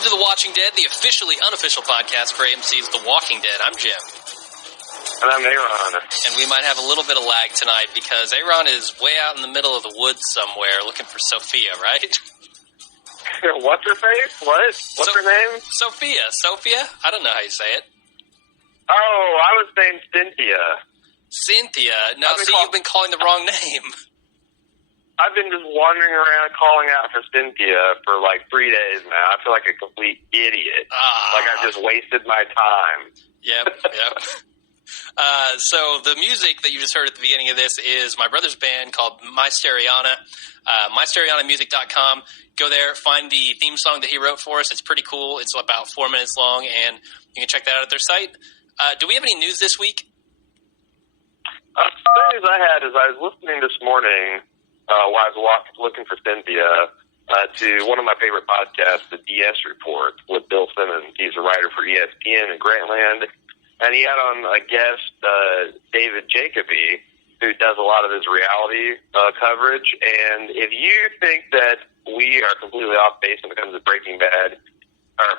Welcome to The Watching Dead, the officially unofficial podcast for AMC's The Walking Dead. I'm Jim. And I'm Aaron. And we might have a little bit of lag tonight because Aaron is way out in the middle of the woods somewhere looking for Sophia, right? What's her face? What? What's her name? Sophia? I don't know how you say it. Oh, I was saying Cynthia. Cynthia? No, you've been calling the wrong name. I've been just wandering around calling out for Cynthia for like 3 days now. I feel like a complete idiot. Like I just wasted my time. Yep. So the music that you just heard at the beginning of this is my brother's band called My Stereana, mystereanamusic.com. Go there, find the theme song that he wrote for us. It's pretty cool. It's about 4 minutes long, and you can check that out at their site. Do we have any news this week? The news I had is I was listening this morning while I was looking for Cynthia to one of my favorite podcasts, the DS Report, with Bill Simmons. He's a writer for ESPN in Grantland. And he had on a guest, David Jacoby, who does a lot of his reality coverage. And if you think that we are completely off base when it comes to Breaking Bad, or,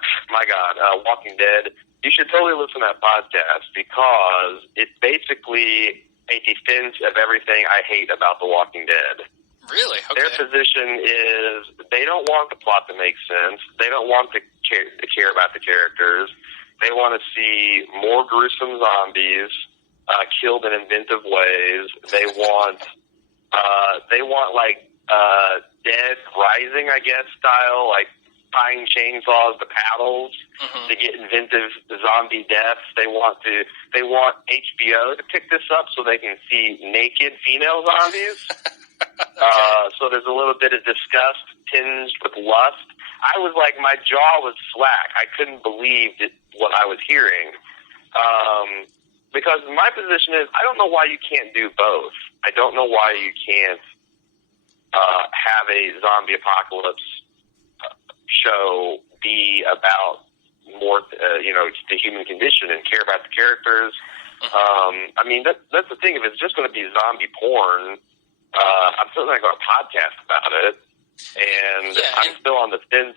Walking Dead, you should totally listen to that podcast because it's basically a defense of everything I hate about The Walking Dead. Really? Okay. Their position is they don't want the plot to make sense. They don't want to care about the characters. They want to see more gruesome zombies killed in inventive ways. They want Dead Rising, I guess, style, like tying chainsaws to paddles to get inventive zombie deaths. They want HBO to pick this up so they can see naked female zombies. Okay. So there's a little bit of disgust tinged with lust. I was like, my jaw was slack. I couldn't believe what I was hearing. Because my position is, I don't know why you can't do both. I don't know why you can't have a zombie apocalypse show be about more, the human condition and care about the characters. I mean, that's the thing. If it's just going to be zombie porn, I'm still going to go to a podcast about it. And I'm still on the fence.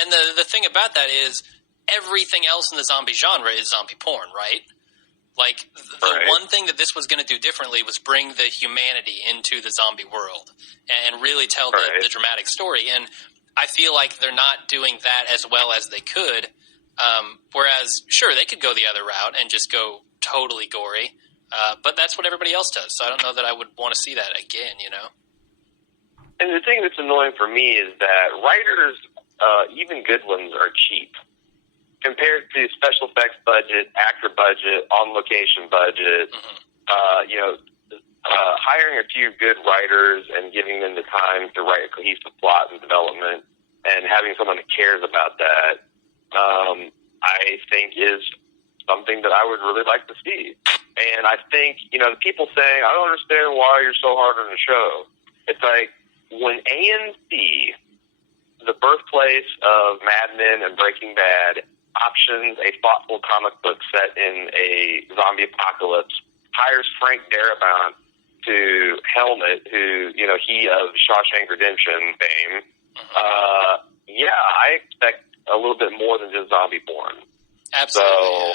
And the thing about that is everything else in the zombie genre is zombie porn, right? Like, the one thing that this was going to do differently was bring the humanity into the zombie world and really tell the dramatic story. And I feel like they're not doing that as well as they could. Whereas, sure, they could go the other route and just go totally gory. But that's what everybody else does. So I don't know that I would want to see that again, you know? And the thing that's annoying for me is that writers, even good ones, are cheap. Compared to special effects budget, actor budget, on-location budget, hiring a few good writers and giving them the time to write a cohesive plot and development and having someone that cares about that, I think is something that I would really like to see. And I think, the people saying, I don't understand why you're so hard on the show. It's like, when AMC, the birthplace of Mad Men and Breaking Bad, options a thoughtful comic book set in a zombie apocalypse, hires Frank Darabont to helm it, who, he of Shawshank Redemption fame, I expect a little bit more than just zombie porn. Absolutely.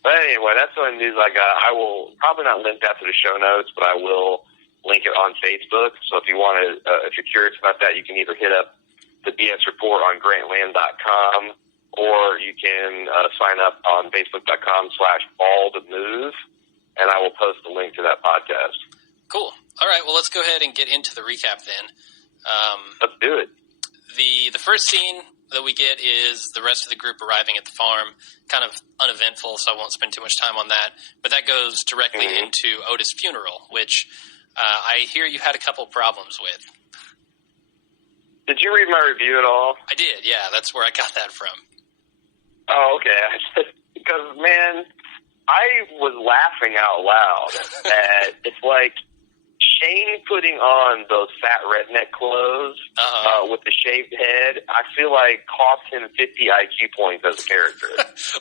But anyway, that's the only news I got. I will probably not link that to the show notes, but I will link it on Facebook. So if you want to, if you're curious about that, you can either hit up the BS Report on Grantland.com, or you can sign up on Facebook.com/baldmove, and I will post the link to that podcast. Cool. All right. Well, let's go ahead and get into the recap then. Let's do it. The first scene that we get is the rest of the group arriving at the farm. Kind of uneventful, so I won't spend too much time on that. But that goes directly into Otis' funeral, which I hear you had a couple problems with. Did you read my review at all? I did, yeah. That's where I got that from. Oh, okay. Because, man, I was laughing out loud at, it's like Shane putting on those fat redneck clothes with the shaved head, I feel like cost him 50 IQ points as a character.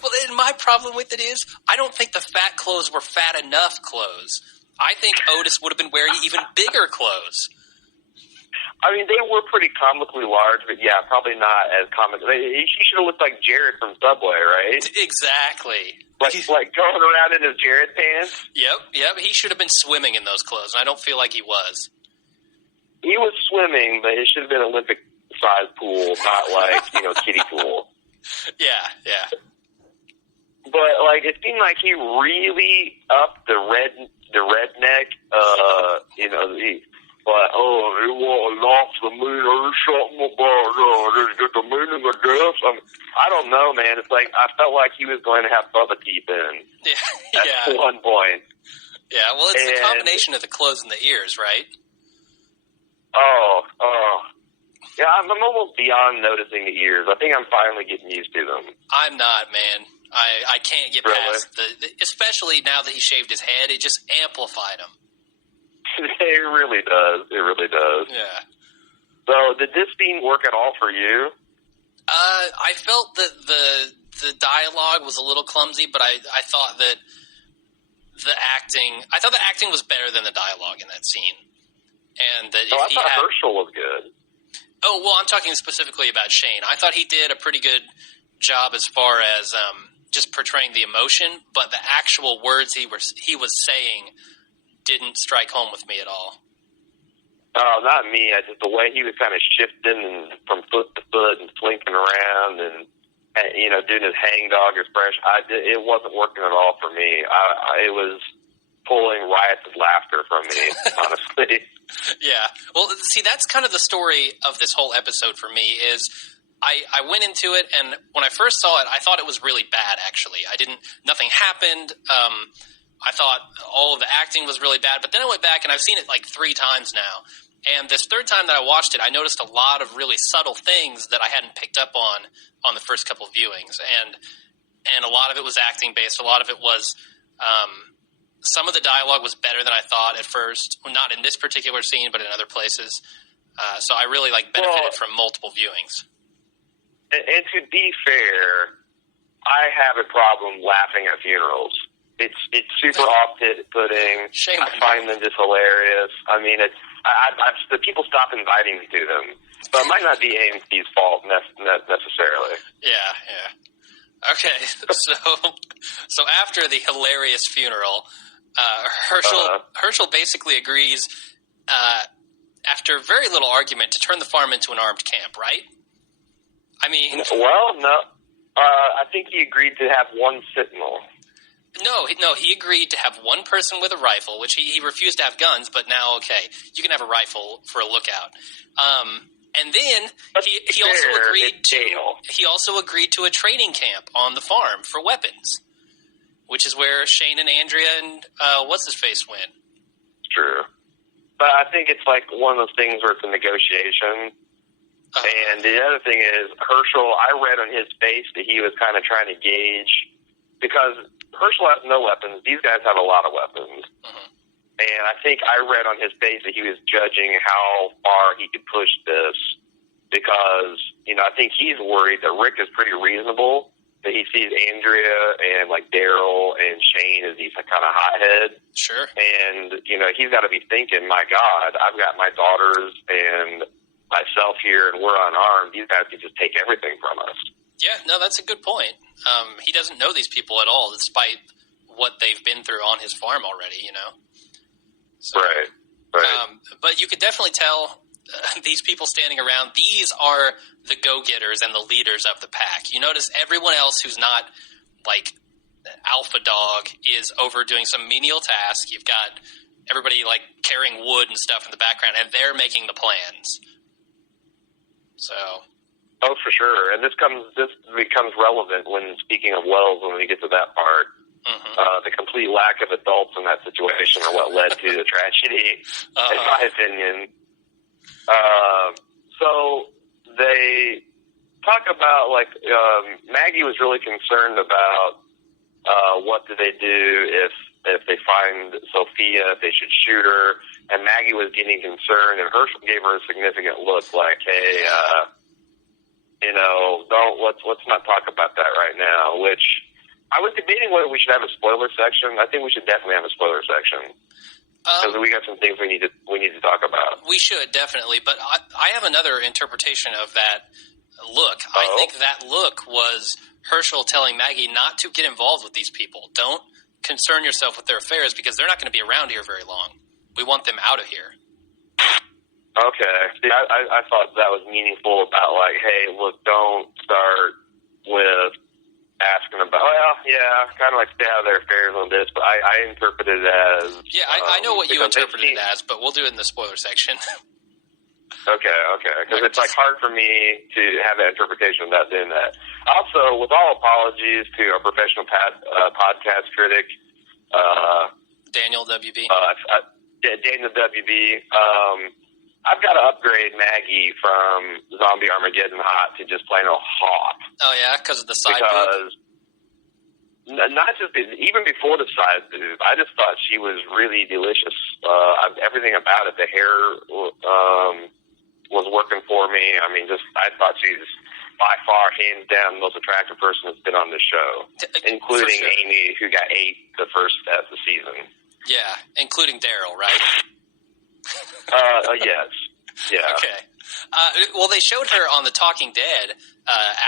Well, then my problem with it is I don't think the fat clothes were fat enough clothes. I think Otis would have been wearing even bigger clothes. I mean, they were pretty comically large, but yeah, probably not as comic. He should have looked like Jared from Subway, right? Exactly. Like going around in his Jared pants. Yep. He should have been swimming in those clothes, and I don't feel like he was. He was swimming, but it should have been an Olympic-sized pool, not like, kiddie pool. Yeah. But, like, it seemed like he really upped the redneck, it was lost the meaning or something about the meaning of death. I don't know, man. It's like I felt like he was going to have Bubba teeth in at one point. Yeah, well, it's the combination of the clothes and the ears, right? Oh. Yeah, I'm almost beyond noticing the ears. I think I'm finally getting used to them. I'm not, man. I can't get past especially now that he shaved his head, it just amplified him. It really does. Yeah. So, did this scene work at all for you? I felt that the dialogue was a little clumsy, but I thought that the acting was better than the dialogue in that scene. And that I thought Herschel was good. Oh, well, I'm talking specifically about Shane. I thought he did a pretty good job as far as just portraying the emotion, but the actual words he was saying didn't strike home with me at all. Oh, not me. Just the way he was kind of shifting and from foot to foot and slinking around and doing his hang dog expression. It wasn't working at all for me. It was pulling riotous laughter from me, honestly. Yeah. Well, see, that's kind of the story of this whole episode for me is I went into it, and when I first saw it, I thought it was really bad, actually. Nothing happened. I thought all of the acting was really bad, but then I went back, and I've seen it like 3 times now. And this third time that I watched it, I noticed a lot of really subtle things that I hadn't picked up on the first couple of viewings. And a lot of it was acting-based. A lot of it was some of the dialogue was better than I thought at first. Well, not in this particular scene, but in other places. So I really benefited from multiple viewings. And to be fair, I have a problem laughing at funerals. It's super off-putting. Shame I find them just hilarious. I mean, the people stop inviting me to them. So it might not be AMC's fault necessarily. Yeah. Okay, so after the hilarious funeral, Herschel basically agrees, after very little argument, to turn the farm into an armed camp, right? I mean... Well, no. I think he agreed to have one sentinel. No, he agreed to have one person with a rifle, which he refused to have guns, but now, okay, you can have a rifle for a lookout. And then he also agreed to a training camp on the farm for weapons, which is where Shane and Andrea and what's-his-face went. True. But I think it's like one of those things where it's a negotiation. And the other thing is, Herschel, I read on his face that he was kind of trying to gauge, because Herschel has no weapons. These guys have a lot of weapons. Mm-hmm. And I think I read on his face that he was judging how far he could push this, because, I think he's worried that Rick is pretty reasonable, that he sees Andrea and, Daryl and Shane as these kind of hothead. Sure. And, he's got to be thinking, my God, I've got my daughters and myself here, and we're unarmed. These guys can just take everything from us. Yeah, no, that's a good point. He doesn't know these people at all, despite what they've been through on his farm already, So, right. But you could definitely tell these people standing around, these are the go-getters and the leaders of the pack. You notice everyone else who's not, alpha dog is over doing some menial task. You've got everybody, carrying wood and stuff in the background, and they're making the plans. So... Oh, for sure. And this becomes relevant when speaking of Wells when we get to that part. Mm-hmm. The complete lack of adults in that situation are what led to the tragedy, in my opinion. So they talk about, Maggie was really concerned about what do they do if they find Sophia, if they should shoot her. And Maggie was getting concerned, and Herschel gave her a significant look like, hey, let's not talk about that right now, which I was debating whether we should have a spoiler section. I think we should definitely have a spoiler section. Because we got some things we need to talk about. We should, definitely. But I have another interpretation of that look. Oh? I think that look was Herschel telling Maggie not to get involved with these people. Don't concern yourself with their affairs because they're not going to be around here very long. We want them out of here. Okay. See, I thought that was meaningful about, like, hey, look, don't start with asking about, well, yeah, kind of like stay out of their affairs on this, but I interpreted it as... Yeah, I know what you interpreted it as, but we'll do it in the spoiler section. Okay, because it's, like, hard for me to have that interpretation without doing that. Also, with all apologies to our professional podcast critic, Daniel WB. Daniel WB, I've got to upgrade Maggie from Zombie Armageddon Hot to just plain old hot. Oh, yeah? Because of the side boob? Not just, even before the side boob, I just thought she was really delicious. Everything about it, the hair was working for me. I mean, I thought she's by far, hands down, the most attractive person that's been on the show, including sure. Amy, who got 8 the first half of the season. Yeah, including Daryl, right? Yes. Yeah. Okay. Well, they showed her on The Talking Dead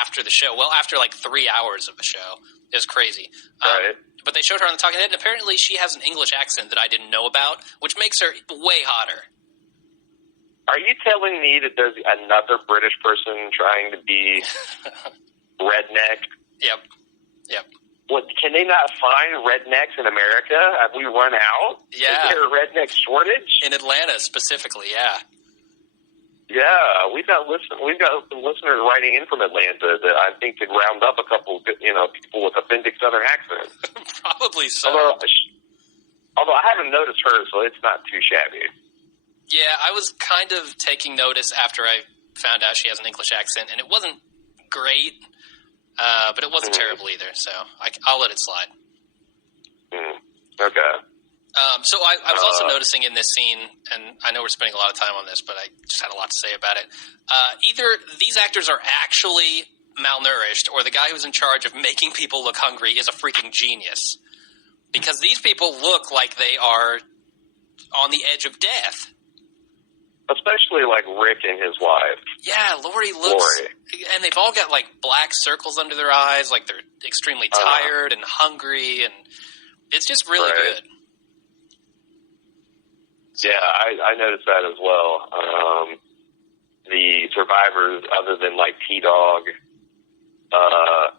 after the show. Well, after like 3 hours of the show. It was crazy. Right. But they showed her on The Talking Dead, and apparently she has an English accent that I didn't know about, which makes her way hotter. Are you telling me that there's another British person trying to be redneck? Yep. What, can they not find rednecks in America? Have we run out? Yeah. Is there a redneck shortage? In Atlanta specifically, yeah. Yeah, we've got some listeners writing in from Atlanta that I think could round up a couple, people with authentic Southern accents. Probably so. Although I haven't noticed her, so it's not too shabby. Yeah, I was kind of taking notice after I found out she has an English accent, and it wasn't great, but it wasn't terrible either, so I'll let it slide. Okay. So I was also noticing in this scene, and I know we're spending a lot of time on this, but I just had a lot to say about it. Either these actors are actually malnourished, or the guy who's in charge of making people look hungry is a freaking genius. Because these people look like they are on the edge of death. Especially like Rick and his wife. Yeah, Lori looks... And they've all got like black circles under their eyes, like they're extremely tired and hungry, and it's just really good. Yeah, I noticed that as well. The survivors, other than like T-Dog,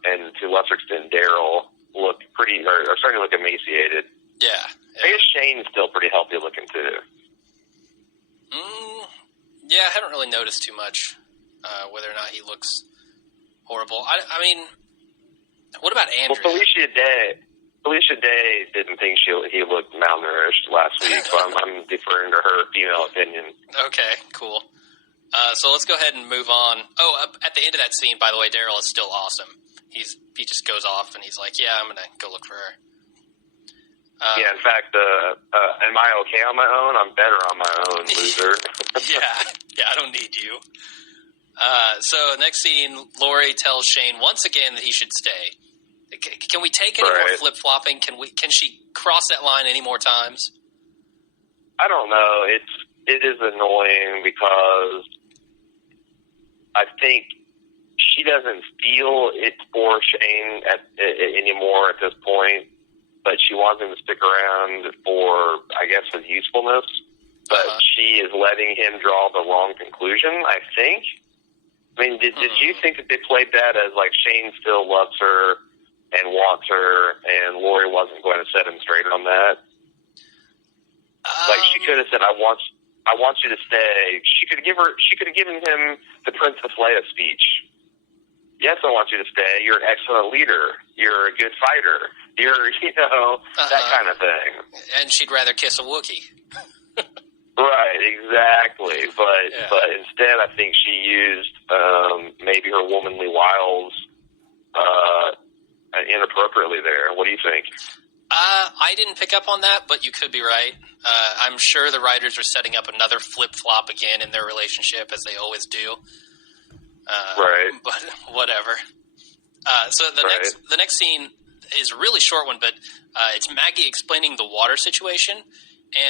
and to a lesser extent Daryl, are starting to look emaciated. Yeah. I guess Shane's still pretty healthy looking too. Yeah, I haven't really noticed too much whether or not he looks horrible. I mean, what about Andrea? Well, Felicia Day didn't think he looked malnourished last week, so I'm deferring to her female opinion. Okay, cool. So let's go ahead and move on. Oh, at the end of that scene, by the way, Daryl is still awesome. He just goes off and he's like, yeah, I'm going to go look for her. Yeah, in fact, am I okay on my own? I'm better on my own, loser. Yeah, I don't need you. So next scene, Lori tells Shane once again that he should stay. Can we take any more flip-flopping? Can she cross that line any more times? I don't know. It is annoying because I think she doesn't feel it for Shane anymore at this point, but she wants him to stick around for, I guess, his usefulness. But she is letting him draw the wrong conclusion, I think. I mean, did you think that they played that as like Shane still loves her and wants her, and Lori wasn't going to set him straight on that? Like she could have said, "I want you to stay." She could have given him the Princess Leia speech. Yes, I want you to stay. You're an excellent leader. You're a good fighter. You're, that kind of thing. And she'd rather kiss a Wookiee. Right, exactly. But instead, I think she used maybe her womanly wiles inappropriately there. What do you think? I didn't pick up on that, but you could be right. I'm sure the writers are setting up another flip-flop again in their relationship, as they always do. Right. But whatever. So the next scene is a really short one, but it's Maggie explaining the water situation.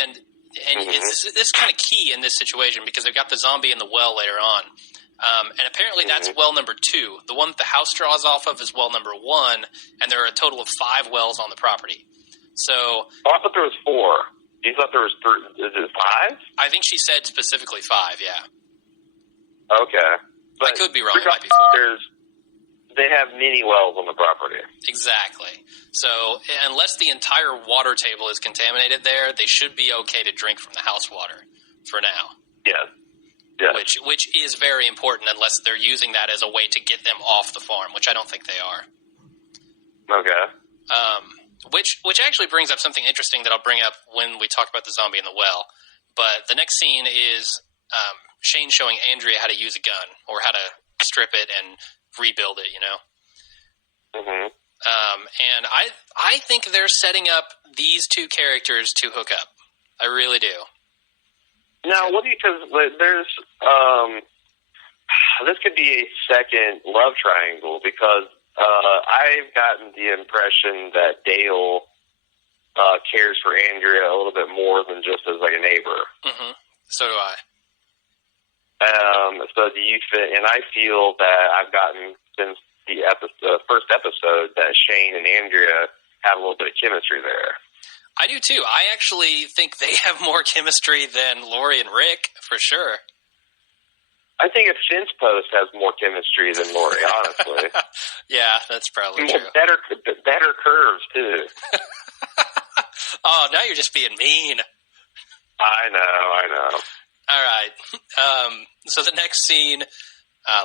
And And this is kind of key in this situation because they've got the zombie in the well later on. And apparently that's well number 2. The one that the house draws off of is well number 1, and there are a total of 5 wells on the property. So, I thought there was 4. You thought there was 3? Is it 5? I think she said specifically 5, yeah. Okay. But I could be wrong, it might be 4. They have many wells on the property. Exactly. So, unless the entire water table is contaminated there, they should be okay to drink from the house water for now. Yeah. Yeah. Which is very important unless they're using that as a way to get them off the farm, which I don't think they are. Okay. Which actually brings up something interesting that I'll bring up when we talk about the zombie in the well. But the next scene is Shane showing Andrea how to use a gun or how to strip it and rebuild it, you know? Mm-hmm. And I think they're setting up these 2 characters to hook up. I really do. Now, what do you, because there's, this could be a second love triangle because I've gotten the impression that Dale cares for Andrea a little bit more than just as like a neighbor. Mm-hmm. So do I. So do you think, and I feel that I've gotten since the first episode that Shane and Andrea have a little bit of chemistry there. I do too. I actually think they have more chemistry than Lori and Rick, for sure. I think a fence post has more chemistry than Lori, honestly. Yeah, that's probably true. Better curves, too. Oh, now you're just being mean. I know. All right. So the next scene,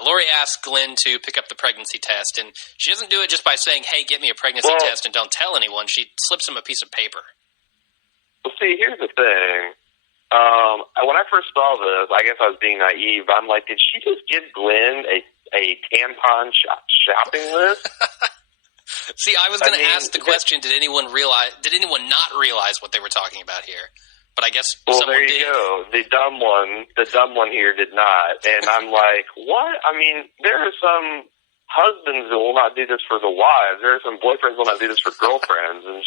Lori asks Glenn to pick up the pregnancy test, and she doesn't do it just by saying, hey, get me a pregnancy test and don't tell anyone. She slips him a piece of paper. Well, see, here's the thing. When I first saw this, I guess I was being naive. I'm like, did she just give Glenn a tampon shopping list? See, I was going to ask the question, did anyone not realize what they were talking about here? But I guess someone did. There you go. The dumb one here did not. And I'm like, what? I mean, there are some husbands that will not do this for the wives. There are some boyfriends who will not do this for girlfriends. And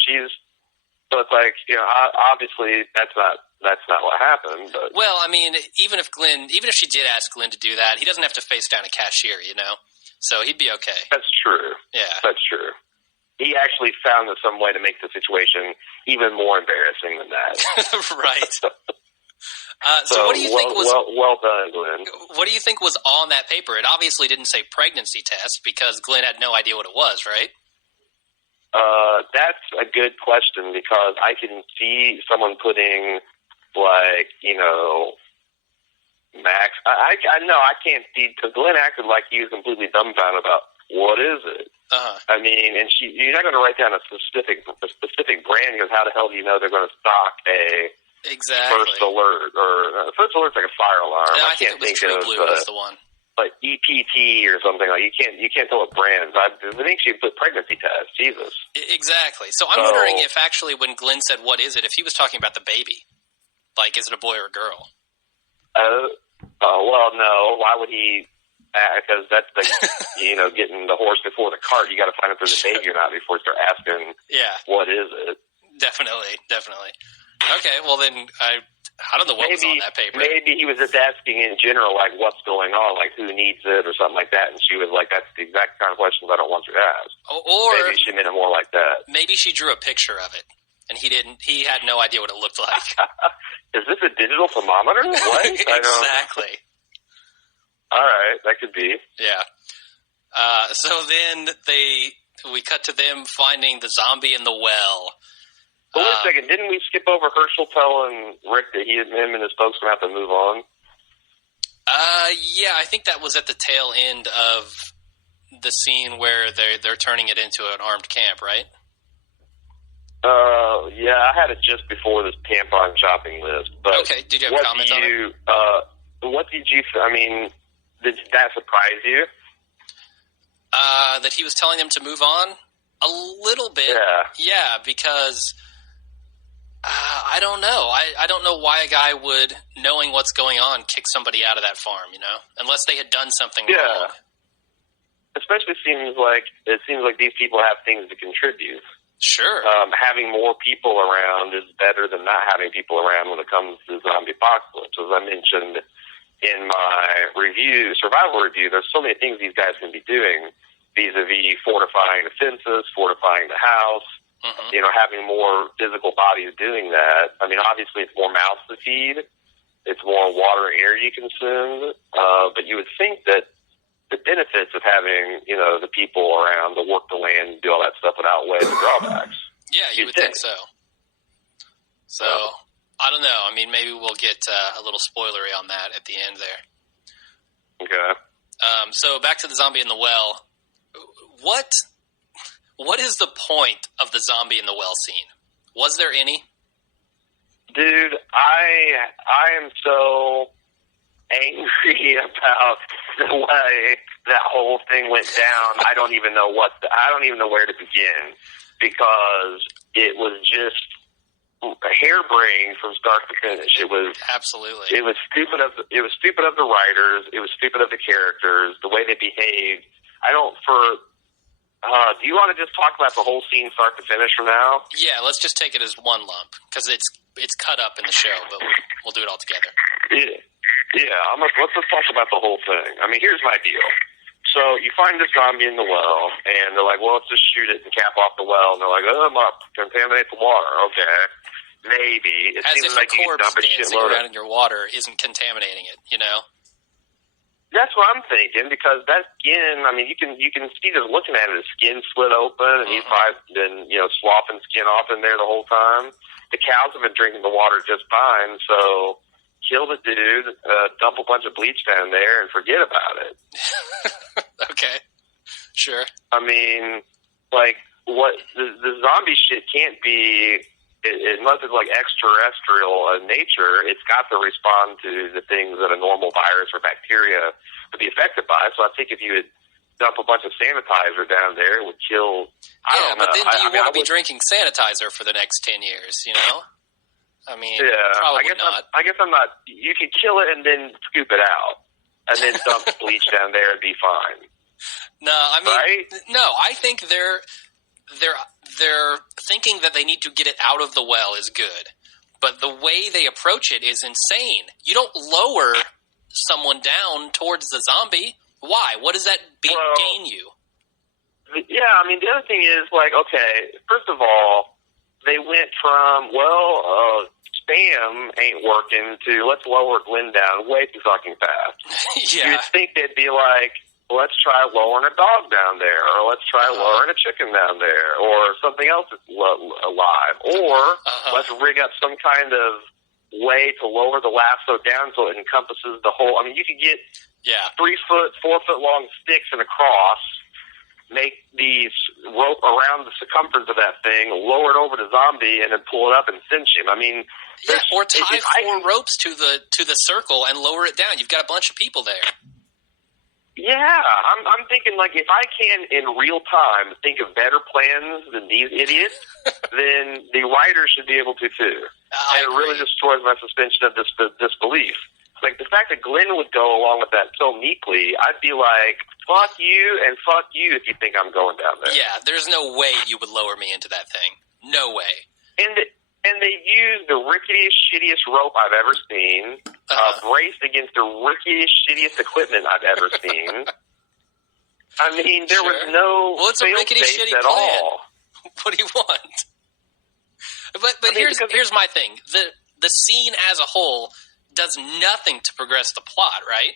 so it's like, you know, obviously that's not what happened. But well, I mean, even if she did ask Glenn to do that, he doesn't have to face down a cashier, you know? So he'd be okay. That's true. Yeah. That's true. He actually found some way to make the situation even more embarrassing than that. Right. So what do you think was... Well done, Glenn. What do you think was on that paper? It obviously didn't say pregnancy test because Glenn had no idea what it was, right? That's a good question because I can see someone putting, like, you know, Max. I know I can't see because Glenn acted like he was completely dumbfounded about what is it. Uh-huh. I mean, and you're not going to write down a specific brand because how the hell do you know they're going to stock a First Alert or First Alert's like a fire alarm? No, I can't think True of Blue was the one. Like EPT or something. Like you can't tell what brands. It makes you put pregnancy test. Jesus. Exactly. So I'm wondering if actually when Glenn said what is it, if he was talking about the baby, like is it a boy or a girl? Well, no. Why would he? Because that's the, you know, getting the horse before the cart. You got to find out if there's a baby or not before you start asking. Yeah. What is it? Definitely. Okay. Well, then I don't know what was on that paper. Maybe he was just asking in general, like what's going on, like who needs it or something like that. And she was like, "That's the exact kind of questions I don't want you to ask." Or maybe she meant it more like that. Maybe she drew a picture of it, and he didn't. He had no idea what it looked like. Is this a digital thermometer? What? Exactly. All right, that could be. Yeah. So then we cut to them finding the zombie in the well. But wait a second, didn't we skip over Herschel telling Rick that him and his folks going to have to move on? Yeah, I think that was at the tail end of the scene where they're turning it into an armed camp, right? Yeah, I had it just before this tampon shopping list. But okay, did you have comments on it? What did you? I mean, did that surprise you? That he was telling them to move on? A little bit. Yeah, because I don't know. I don't know why a guy would, knowing what's going on, kick somebody out of that farm, you know? Unless they had done something wrong. Especially it seems like these people have things to contribute. Sure. Having more people around is better than not having people around when it comes to zombie apocalypse. As I mentioned in my survival review, there's so many things these guys can be doing vis-a-vis fortifying the fences, fortifying the house, having more physical bodies doing that. I mean, obviously it's more mouths to feed. It's more water and air you consume. But you would think that the benefits of having, the people around to work the land and do all that stuff would outweigh the drawbacks. Yeah, you would think so. So, I don't know. I mean, maybe we'll get a little spoilery on that at the end there. Okay. So, back to the zombie in the well. What is the point of the zombie in the well scene? Was there any? Dude, I am so angry about the way that whole thing went down. I don't even know where to begin, because it was just harebrained from start to finish. It was absolutely. It was stupid of the writers. It was stupid of the characters. The way they behaved. Do you want to just talk about the whole scene start to finish from now? Yeah, let's just take it as one lump, because it's cut up in the show, but we'll do it all together. Yeah. Let's just talk about the whole thing. I mean, here's my deal. So you find this zombie in the well, and they're like, well, let's just shoot it and cap off the well. And they're like, oh, I'm up. Contaminate the water. Okay. Maybe. It as seems if like a corpse dancing around in of your water isn't contaminating it, That's what I'm thinking, because that skin, I mean, you can see just looking at it, his skin split open, and he's probably been, swapping skin off in there the whole time. The cows have been drinking the water just fine, so kill the dude, dump a bunch of bleach down there, and forget about it. Okay. Sure. I mean, like, the zombie shit can't be, unless it's like extraterrestrial in nature, it's got to respond to the things that a normal virus or bacteria would be affected by. So I think if you would dump a bunch of sanitizer down there, it would kill. I don't know. But then do you want to be drinking sanitizer for the next 10 years, I mean, probably not. I guess I'm not. You could kill it and then scoop it out, and then dump bleach down there and be fine. No, I mean, right? No, I think they're thinking that they need to get it out of the well is good, but the way they approach it is insane. You don't lower someone down towards the zombie. Why? What does that gain you? Yeah, I mean, the other thing is, like, okay, first of all, they went from, spam ain't working to let's lower Glenn down way too fucking fast. Yeah. You'd think they'd be like, let's try lowering a dog down there, or let's try lowering a chicken down there, or something else that's alive, or let's rig up some kind of way to lower the lasso down so it encompasses the whole. I mean, you could get 3 foot, 4 foot long sticks and a cross, make these rope around the circumference of that thing, lower it over the zombie, and then pull it up and cinch him. I mean, or tie 4 ropes to the circle and lower it down. You've got a bunch of people there. Yeah, I'm thinking, like, if I can, in real time, think of better plans than these idiots, then the writers should be able to, too. And it really destroys my suspension of disbelief. Like, the fact that Glenn would go along with that so meekly, I'd be like, fuck you and fuck you if you think I'm going down there. Yeah, there's no way you would lower me into that thing. No way. And they used the ricketiest, shittiest rope I've ever seen, braced against the ricketiest, shittiest equipment I've ever seen. I mean, there was no it's a rickety, shitty at plan. all. What do you want? But here's my thing. The scene as a whole does nothing to progress the plot, right?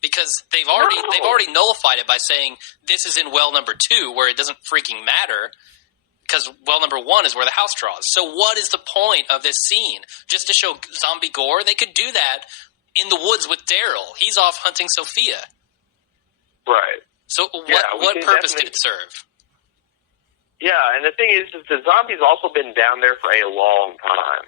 Because they've already nullified it by saying this is in well number 2, where it doesn't freaking matter. Because well number 1 is where the house draws. So what is the point of this scene? Just to show zombie gore? They could do that in the woods with Daryl. He's off hunting Sophia. Right. So what purpose did it serve? Yeah, and the thing is the zombie's also been down there for a long time.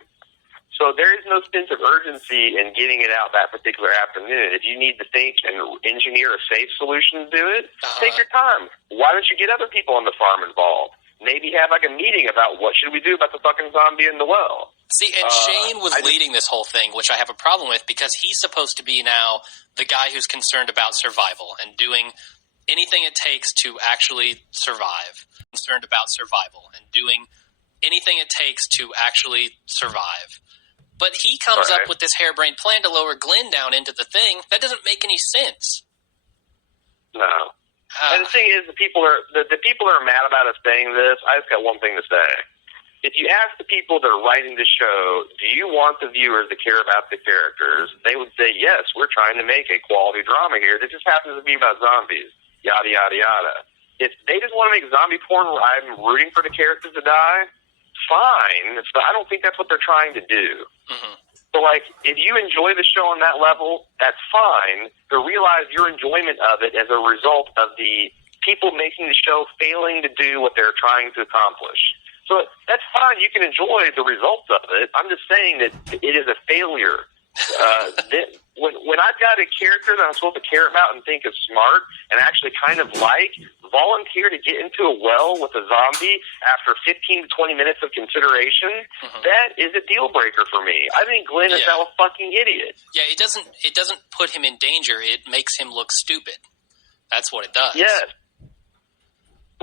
So there is no sense of urgency in getting it out that particular afternoon. If you need to think and engineer a safe solution to do it, take your time. Why don't you get other people on the farm involved? Maybe have like a meeting about what should we do about the fucking zombie in the well. See, and Shane was leading this whole thing, which I have a problem with, because he's supposed to be now the guy who's concerned about survival and doing anything it takes to actually survive, concerned about survival, and doing anything it takes to actually survive. But he comes up with this harebrained plan to lower Glenn down into the thing. That doesn't make any sense. No. And the thing is, the people are mad about us saying this. I just got one thing to say. If you ask the people that are writing the show, do you want the viewers to care about the characters? They would say, yes, we're trying to make a quality drama here that just happens to be about zombies. Yada, yada, yada. If they just want to make zombie porn where I'm rooting for the characters to die, fine. But I don't think that's what they're trying to do. Mm-hmm. So, like, if you enjoy the show on that level, that's fine. But realize your enjoyment of it as a result of the people making the show failing to do what they're trying to accomplish. So that's fine. You can enjoy the results of it. I'm just saying that it is a failure. When I've got a character that I'm supposed to care about and think is smart and actually kind of like, volunteer to get into a well with a zombie after 15 to 20 minutes of consideration, that is a deal breaker for me. I think Glenn is now a fucking idiot. Yeah, it doesn't put him in danger. It makes him look stupid. That's what it does. Yes.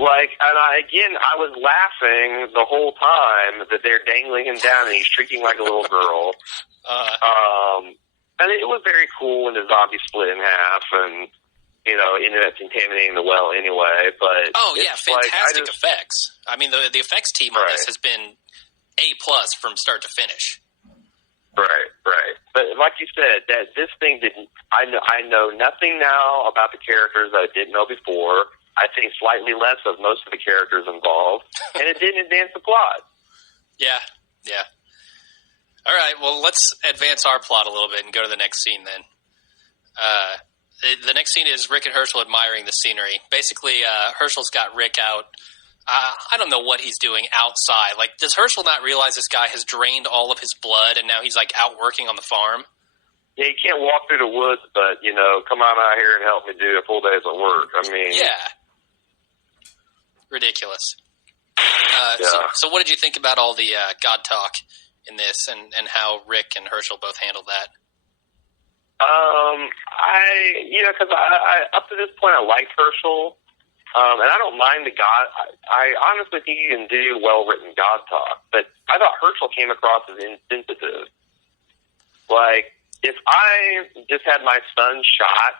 Like, and I was laughing the whole time that they're dangling him down and he's shrieking like a little girl. And it was very cool when the zombie split in half and, ended up contaminating the well anyway. But fantastic effects. I mean, the effects team on this has been A+ from start to finish. Right. But like you said, that this thing didn't. I know nothing now about the characters that I didn't know before. I think slightly less of most of the characters involved, and it didn't advance the plot. Yeah. All right, well, let's advance our plot a little bit and go to the next scene then. The next scene is Rick and Herschel admiring the scenery. Basically, Herschel's got Rick out. I don't know what he's doing outside. Like, does Herschel not realize this guy has drained all of his blood, and now he's, like, out working on the farm? Yeah, you can't walk through the woods, but, come on out here and help me do a full day's of work. I mean... Yeah. Ridiculous. So what did you think about all the God talk in this, and how Rick and Herschel both handled that? Because I up to this point I liked Herschel, and I don't mind the God. I honestly think you can do well-written God talk, but I thought Herschel came across as insensitive. Like, if I just had my son shot,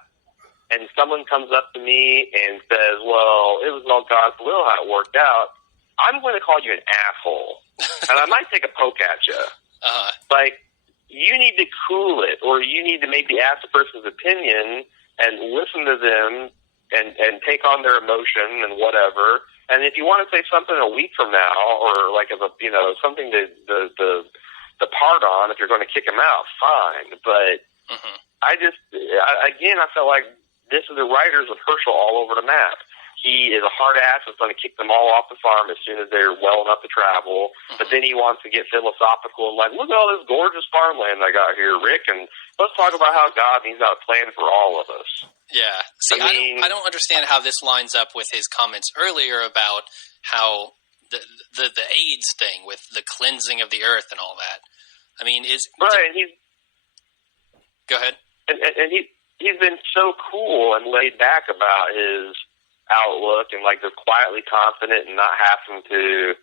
and someone comes up to me and says, well, it was all God's will how it worked out, I'm going to call you an asshole. And I might take a poke at you. Like, you need to cool it, or you need to maybe ask the person's opinion and listen to them and take on their emotion and whatever. And if you want to say something a week from now, or like something to depart on, if you're going to kick him out, fine. But I felt like this is the writers with Herschel all over the map. He is a hard ass that's going to kick them all off the farm as soon as they're well enough to travel. But then he wants to get philosophical and like, look at all this gorgeous farmland I got here, Rick, and let's talk about how God needs a plan for all of us. Yeah. See, I don't understand how this lines up with his comments earlier about how the AIDS thing with the cleansing of the earth and all that. I mean, go ahead. And he's been so cool and laid back about his outlook and like just quietly confident and not having to,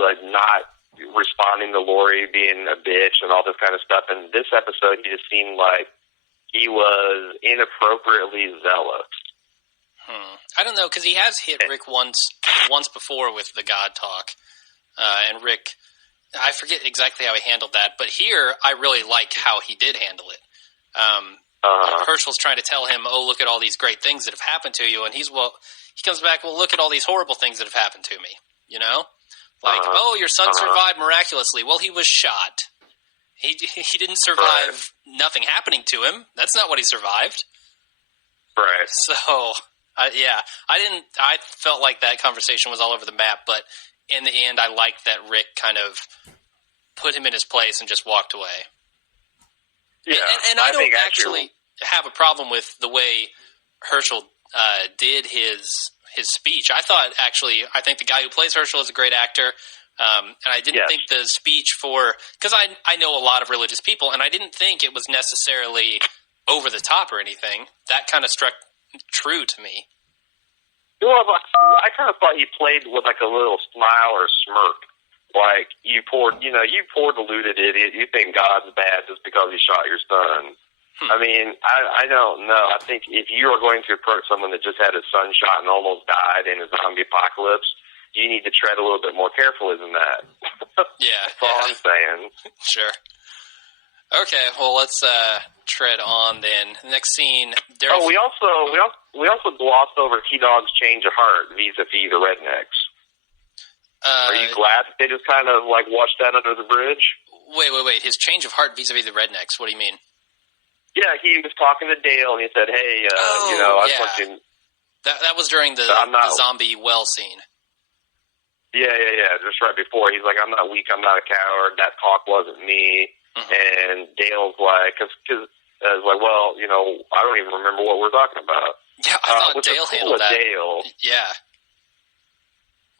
like not responding to Lori being a bitch and all this kind of stuff. And this episode, he just seemed like he was inappropriately zealous. I don't know, because he has hit Rick once before with the God talk, and Rick, I forget exactly how he handled that, but here I really like how he did handle it. Herschel's trying to tell him, oh, look at all these great things that have happened to you, and he comes back, well, look at all these horrible things that have happened to me, Like, oh, your son survived miraculously. Well, he was shot. He didn't survive nothing happening to him. That's not what he survived. Right. So, I felt like that conversation was all over the map, but in the end, I liked that Rick kind of put him in his place and just walked away. Yeah, and I don't actually have a problem with the way Herschel did his speech. I think the guy who plays Herschel is a great actor, and I didn't think the speech because I know a lot of religious people, and I didn't think it was necessarily over the top or anything. That kind of struck true to me. Well, I kind of thought he played with like a little smile or smirk. Like, you poor deluded idiot. You think God's bad just because he shot your son. I mean, I don't know. I think if you are going to approach someone that just had his son shot and almost died in a zombie apocalypse, you need to tread a little bit more carefully than that. Yeah. That's all I'm saying. Sure. Okay, well, let's tread on then. Next scene. We also glossed over T-Dog's change of heart vis-a-vis the rednecks. Are you glad that they just kind of like washed that under the bridge? Wait. His change of heart vis-a-vis the rednecks. What do you mean? Yeah, he was talking to Dale and he said, "Hey, I just want you." That was during the zombie well scene. Yeah. Just right before, he's like, "I'm not weak. I'm not a coward. That talk wasn't me." Mm-hmm. And Dale's like, because like, well, I don't even remember what we're talking about. Yeah, I thought Dale handled that. Dale. Yeah.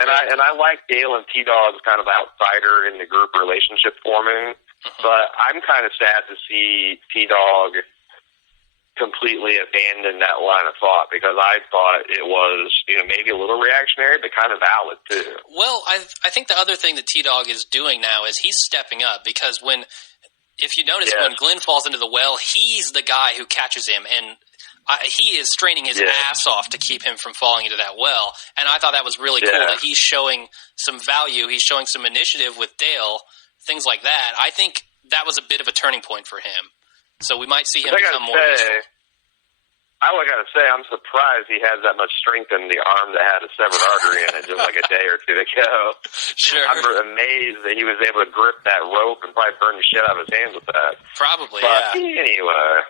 And I like Dale and T-Dog's kind of outsider in the group relationship forming, but I'm kind of sad to see T-Dog completely abandon that line of thought, because I thought it was, maybe a little reactionary, but kind of valid too. Well, I think the other thing that T-Dog is doing now is he's stepping up, because if you notice, when Glenn falls into the well, he's the guy who catches him, and he is straining his ass off to keep him from falling into that well. And I thought that was really cool that he's showing some value. He's showing some initiative with Dale, things like that. I think that was a bit of a turning point for him. So we might see him become more useful. I got to say, I'm surprised he has that much strength in the arm that had a severed artery in it just like a day or two ago. Sure. I'm amazed that he was able to grip that rope and probably burn the shit out of his hands with that. Probably, but anyway,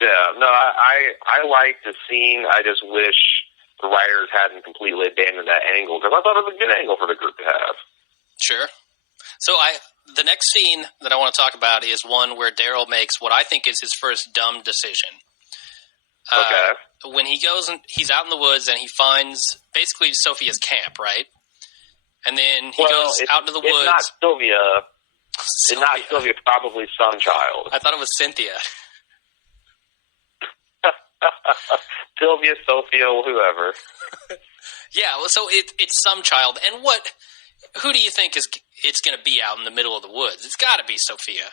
I like the scene. I just wish the writers hadn't completely abandoned that angle, because I thought it was a good angle for the group to have. Sure. So the next scene that I want to talk about is one where Daryl makes what I think is his first dumb decision. Okay. When he goes and he's out in the woods and he finds basically Sophia's camp, right? And then he goes out into the woods. It's not Sylvia. It's not Sylvia, probably some child. I thought it was Cynthia. Sylvia, Sophia, whoever. Yeah, so it's some child. And who do you think it's going to be out in the middle of the woods? It's got to be Sophia.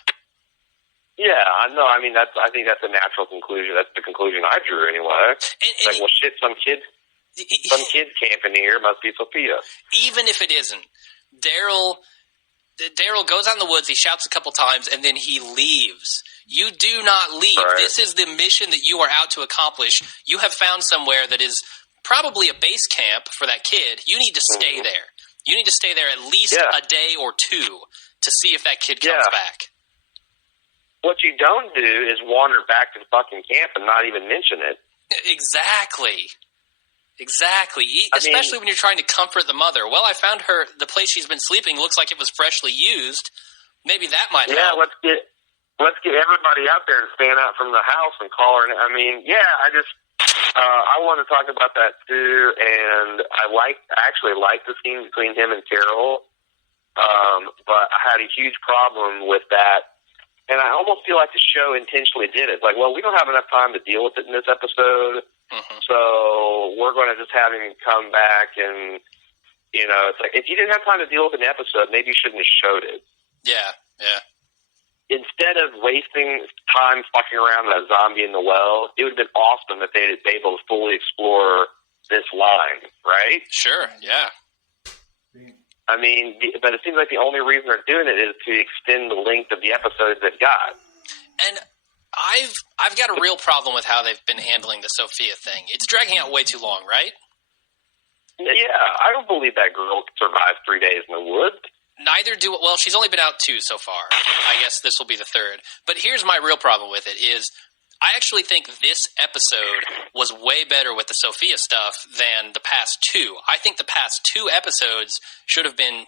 Yeah, no, I mean, I think that's a natural conclusion. That's the conclusion I drew anyway. It's like, well, shit, some kid camping here must be Sophia. Even if it isn't, Daryl goes out in the woods, he shouts a couple times, and then he leaves. You do not leave. Right. This is the mission that you are out to accomplish. You have found somewhere that is probably a base camp for that kid. You need to stay there. You need to stay there at least a day or two to see if that kid comes back. What you don't do is wander back to the fucking camp and not even mention it. Exactly. Especially when you're trying to comfort the mother. Well, I found the place she's been sleeping looks like it was freshly used. Maybe that might help. Yeah, let's get everybody out there and stand out from the house and call her. I mean, I want to talk about that too. And I actually like the scene between him and Carol. But I had a huge problem with that. And I almost feel like the show intentionally did it. It's like, well, we don't have enough time to deal with it in this episode, so we're going to just have him come back and, it's like, if you didn't have time to deal with an episode, maybe you shouldn't have showed it. Yeah. Instead of wasting time fucking around with that zombie in the well, it would have been awesome if they'd been able to fully explore this line, right? Sure, yeah. I mean, but it seems like the only reason they're doing it is to extend the length of the episodes they've got. And I've got a real problem with how they've been handling the Sophia thing. It's dragging out way too long, right? Yeah, I don't believe that girl survived 3 days in the woods. Neither do – well, she's only been out 2 so far. I guess this will be the 3rd. But here's my real problem with it is I actually think this episode was way better with the Sophia stuff than the past 2. I think the past 2 episodes should have been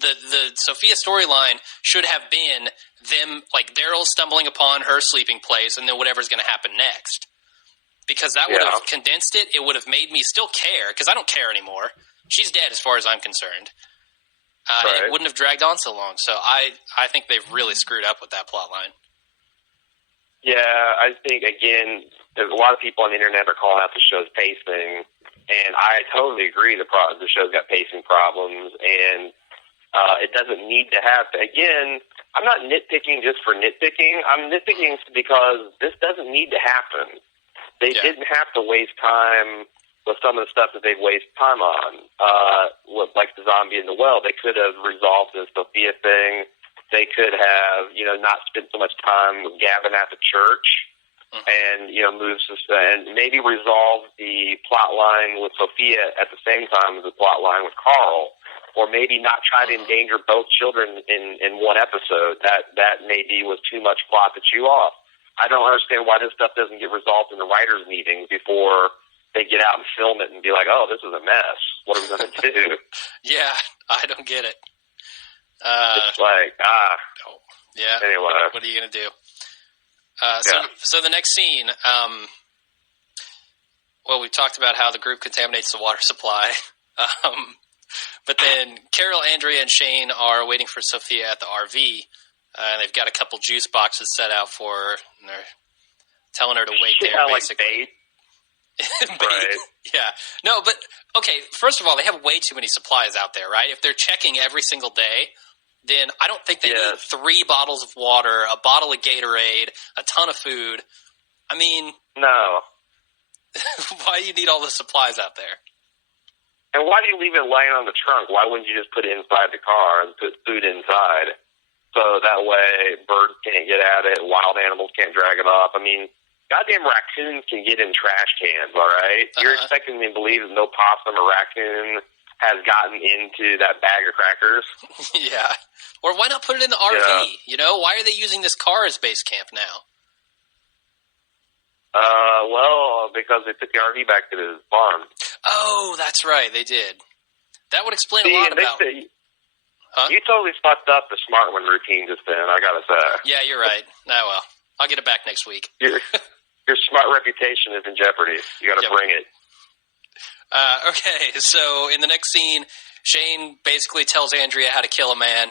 the Sophia storyline should have been them, like Daryl stumbling upon her sleeping place and then whatever's going to happen next. Because that would have condensed it. It would have made me still care, because I don't care anymore. She's dead as far as I'm concerned. And it wouldn't have dragged on so long. So I think they've really screwed up with that plot line. Yeah, I think, again, a lot of people on the internet are calling out the show's pacing, and I totally agree. The show's got pacing problems, and it doesn't need to have. Again, I'm not nitpicking just for nitpicking. I'm nitpicking because this doesn't need to happen. They didn't have to waste time with some of the stuff that they've wasted time on, like the zombie in the well. They could have resolved the Sophia thing. They could have, not spent so much time with Gavin at the church, and and maybe resolve the plot line with Sophia at the same time as the plot line with Carl, or maybe not try to endanger both children in one episode. That maybe was too much plot to chew off. I don't understand why this stuff doesn't get resolved in the writers' meeting before they get out and film it and be like, "Oh, this is a mess. What are we going to do?" Yeah, I don't get it. It's like, yeah. Anyway, what are you going to do? So the next scene, we talked about how the group contaminates the water supply. But then Carol, Andrea, and Shane are waiting for Sophia at the RV. And they've got a couple juice boxes set out for her, and they're telling her to wait there, basically. Like bait. Right. Yeah. No, but, okay, first of all, they have way too many supplies out there, right? If they're checking every single day, then I don't think they need 3 bottles of water, a bottle of Gatorade, a ton of food. I mean... No. Why do you need all the supplies out there? And why do you leave it laying on the trunk? Why wouldn't you just put it inside the car and put food inside? So that way birds can't get at it, wild animals can't drag it off. I mean, goddamn raccoons can get in trash cans, all right? You're expecting me to believe that no possum or raccoon has gotten into that bag of crackers? Yeah. Or why not put it in the RV? Why are they using this car as base camp now? Because they took the RV back to the farm. Oh, that's right, they did. That would explain a lot about... You totally fucked up the smart one routine just then, I gotta say. Yeah, you're right. Oh, well. I'll get it back next week. Your smart reputation is in jeopardy. You gotta bring it. Okay, so in the next scene, Shane basically tells Andrea how to kill a man,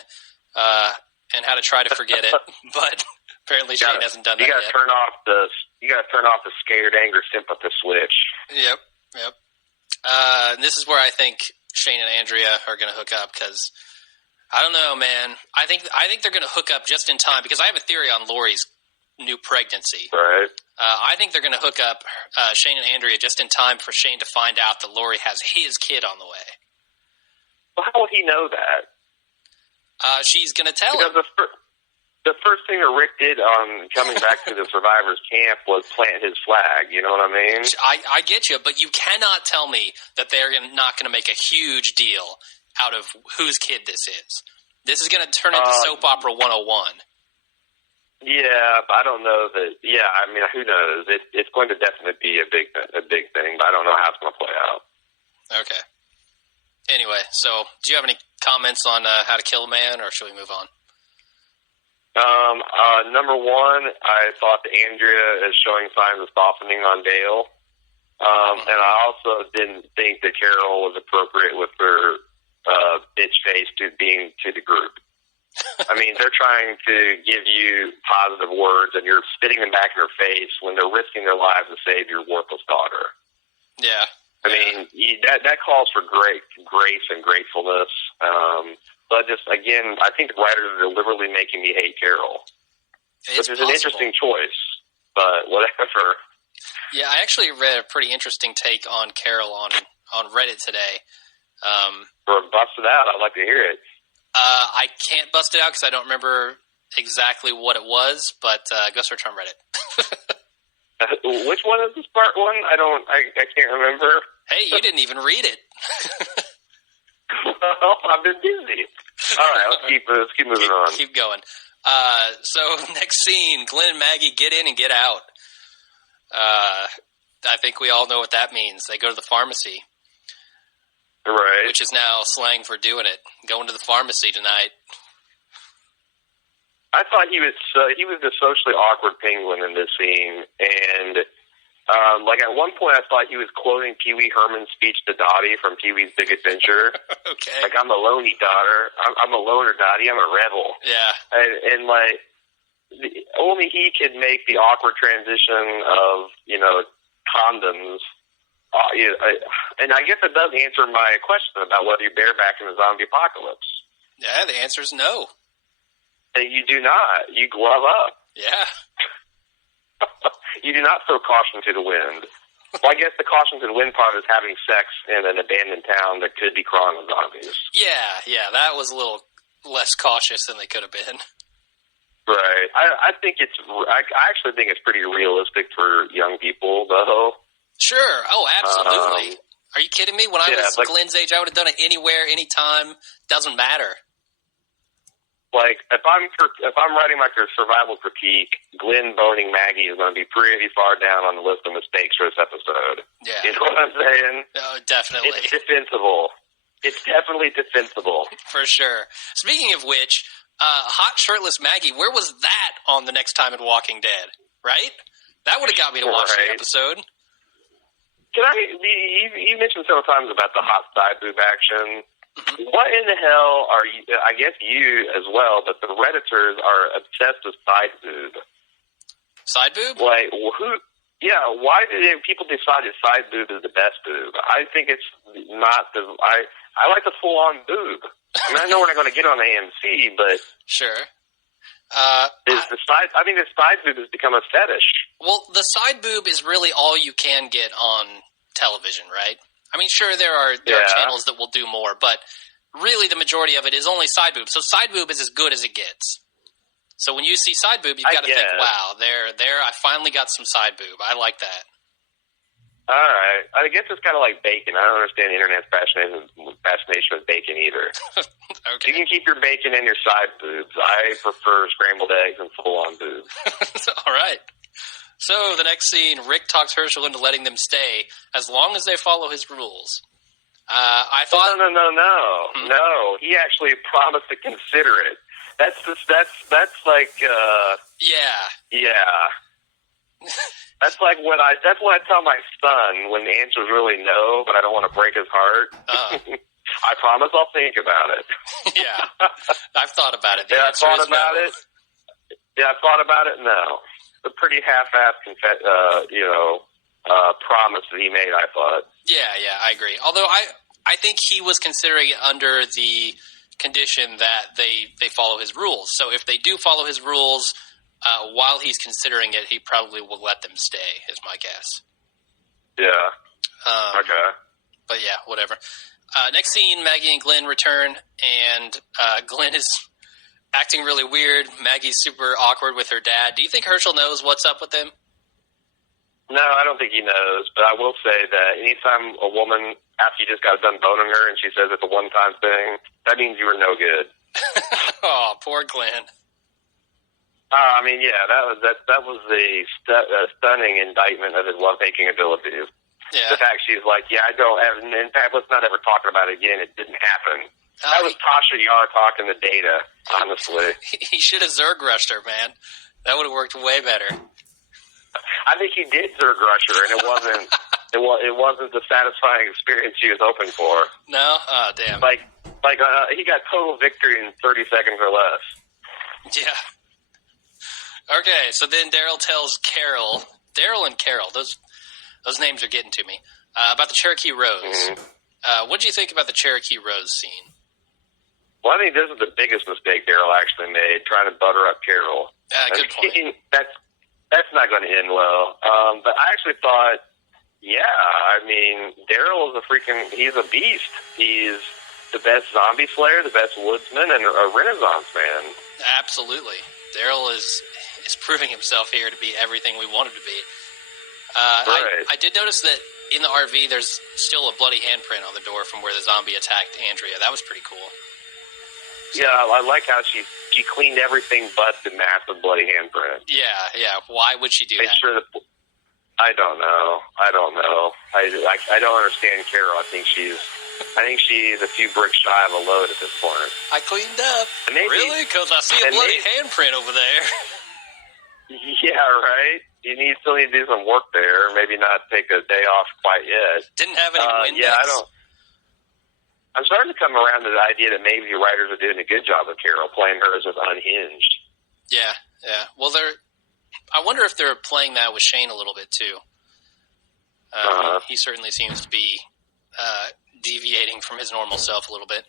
and how to try to forget it, but apparently Shane hasn't done that yet. You gotta turn off the scared anger sympathy switch. Yep. This is where I think Shane and Andrea are gonna hook up, because... I don't know, man. I think they're going to hook up just in time, because I have a theory on Lori's new pregnancy. Right. I think they're going to hook up Shane and Andrea just in time for Shane to find out that Lori has his kid on the way. Well, how would he know that? She's going to tell him. The first thing that Rick did on coming back to the survivors' camp was plant his flag. You know what I mean? I get you, but you cannot tell me that they're not going to make a huge deal out of whose kid this is. This is going to turn into Soap Opera 101. Yeah, but I don't know that. Yeah, I mean, who knows? It's going to definitely be a big thing, but I don't know how it's going to play out. Okay. Anyway, so do you have any comments on how to kill a man, or should we move on? Number one, I thought that Andrea is showing signs of softening on Dale, and I also didn't think that Carol was appropriate with her bitch face to the group. I mean, they're trying to give you positive words, and you're spitting them back in her face when they're risking their lives to save your worthless daughter. Yeah. I mean, that calls for great grace and gratefulness. But just, again, I think the writers are deliberately making me hate Carol. Which is an interesting choice, but whatever. Yeah, I actually read a pretty interesting take on Carol on Reddit today. Bust it out. I'd like to hear it. I can't bust it out because I don't remember exactly what it was, but go search on Reddit. Which one is the smart one? I can't remember. Hey, you didn't even read it. Well, I've been busy. All right, let's keep moving on. Keep going. So next scene, Glenn and Maggie get in and get out. I think we all know what that means. They go to the pharmacy. Right. Which is now slang for doing it. Going to the pharmacy tonight. I thought he was the socially awkward penguin in this scene, and at one point I thought he was quoting Pee Wee Herman's speech to Dottie from Pee Wee's Big Adventure. Okay. Like, I'm a lonely daughter. I'm a loner, Dottie. I'm a rebel. Yeah. And only he could make the awkward transition of, condoms. And I guess it does answer my question about whether you bareback in the zombie apocalypse. Yeah, the answer is no. You do not. You glove up. Yeah. You do not throw caution to the wind. Well, I guess the caution to the wind part is having sex in an abandoned town that could be crawling with zombies. Yeah, that was a little less cautious than they could have been. Right. I actually think it's pretty realistic for young people, though. Sure. Oh, absolutely. Are you kidding me? When I was Glenn's age, I would have done it anywhere, anytime. Doesn't matter. Like, if I'm writing my survival critique, Glenn boning Maggie is going to be pretty far down on the list of mistakes for this episode. Yeah. You know what I'm saying? Oh, definitely. It's defensible. It's definitely defensible. For sure. Speaking of which, hot shirtless Maggie, where was that on the next time in Walking Dead? Right? That would have got me to watch the episode. You mentioned several times about the hot side boob action. What in the hell are you? I guess you as well, but the Redditors are obsessed with side boob. Side boob? Like, who? Yeah, why did people decide that side boob is the best boob? I think it's not the. I like the full on boob. I mean, I know we're not going to get on AMC, but sure. the side? I think the side boob has become a fetish. Well, the side boob is really all you can get on television, right? I mean, sure, there are channels that will do more, but really the majority of it is only side boob. So side boob is as good as it gets. So when you see side boob, you've got to think, wow, there, I finally got some side boob. I like that. All right. I guess it's kind of like bacon. I don't understand the internet's fascination with bacon either. Okay. You can keep your bacon and your side boobs. I prefer scrambled eggs and full-on boobs. All right. So, the next scene, Rick talks Herschel into letting them stay, as long as they follow his rules. I thought... No. No, he actually promised to consider it. That's like... Yeah. That's like what I tell my son when the answer is really no, but I don't want to break his heart. I promise I'll think about it. Yeah. I've thought about it. I thought about it. Yeah, I thought about it. No. A pretty half-assed promise that he made, I thought. Yeah, I agree. Although I think he was considering it under the condition that they follow his rules. So if they do follow his rules, while he's considering it, he probably will let them stay, is my guess. Yeah. Okay. But yeah, whatever. Next scene, Maggie and Glenn return, and Glenn is acting really weird. Maggie's super awkward with her dad. Do you think Herschel knows what's up with him? No, I don't think he knows, but I will say that anytime a woman, after you just got done boning her and she says it's a one-time thing, that means you were no good. Oh, poor Glenn. I mean, yeah, that was a stunning indictment of his love-making abilities. Yeah. The fact she's like, yeah, I don't have, in fact, let's not ever talk about it again. It didn't happen. That was Tasha Yar talking to Data, honestly. He should have Zerg rushed her, man. That would have worked way better. I think he did Zerg rush her, and it wasn't it wasn't the satisfying experience she was hoping for. No? Oh, damn. He got total victory in 30 seconds or less. Yeah. Okay, so then Daryl tells Carol and Carol, those names are getting to me, about the Cherokee Rose. Mm-hmm. What do you think about the Cherokee Rose scene? Well, I think this is the biggest mistake Daryl actually made, trying to butter up Carol. Good point. That's not going to end well. But I actually thought, Daryl is he's a beast. He's the best zombie slayer, the best woodsman, and a Renaissance man. Absolutely. Daryl is proving himself here to be everything we want him to be. Right. I did notice that in the RV there's still a bloody handprint on the door from where the zombie attacked Andrea. That was pretty cool. Yeah, I like how she cleaned everything but the massive bloody handprint. Yeah. Why would she do that? Sure I don't know. I don't understand Carol. I think she's a few bricks shy of a load at this point. I cleaned up. Really? Because I see a bloody handprint over there. Yeah, right. You still need to do some work there. Maybe not take a day off quite yet. Didn't have any Windex. Yeah, I'm starting to come around to the idea that maybe the writers are doing a good job of Carol, playing her as just unhinged. Yeah, Yeah. Well, I wonder if they're playing that with Shane a little bit too. He certainly seems to be deviating from his normal self a little bit.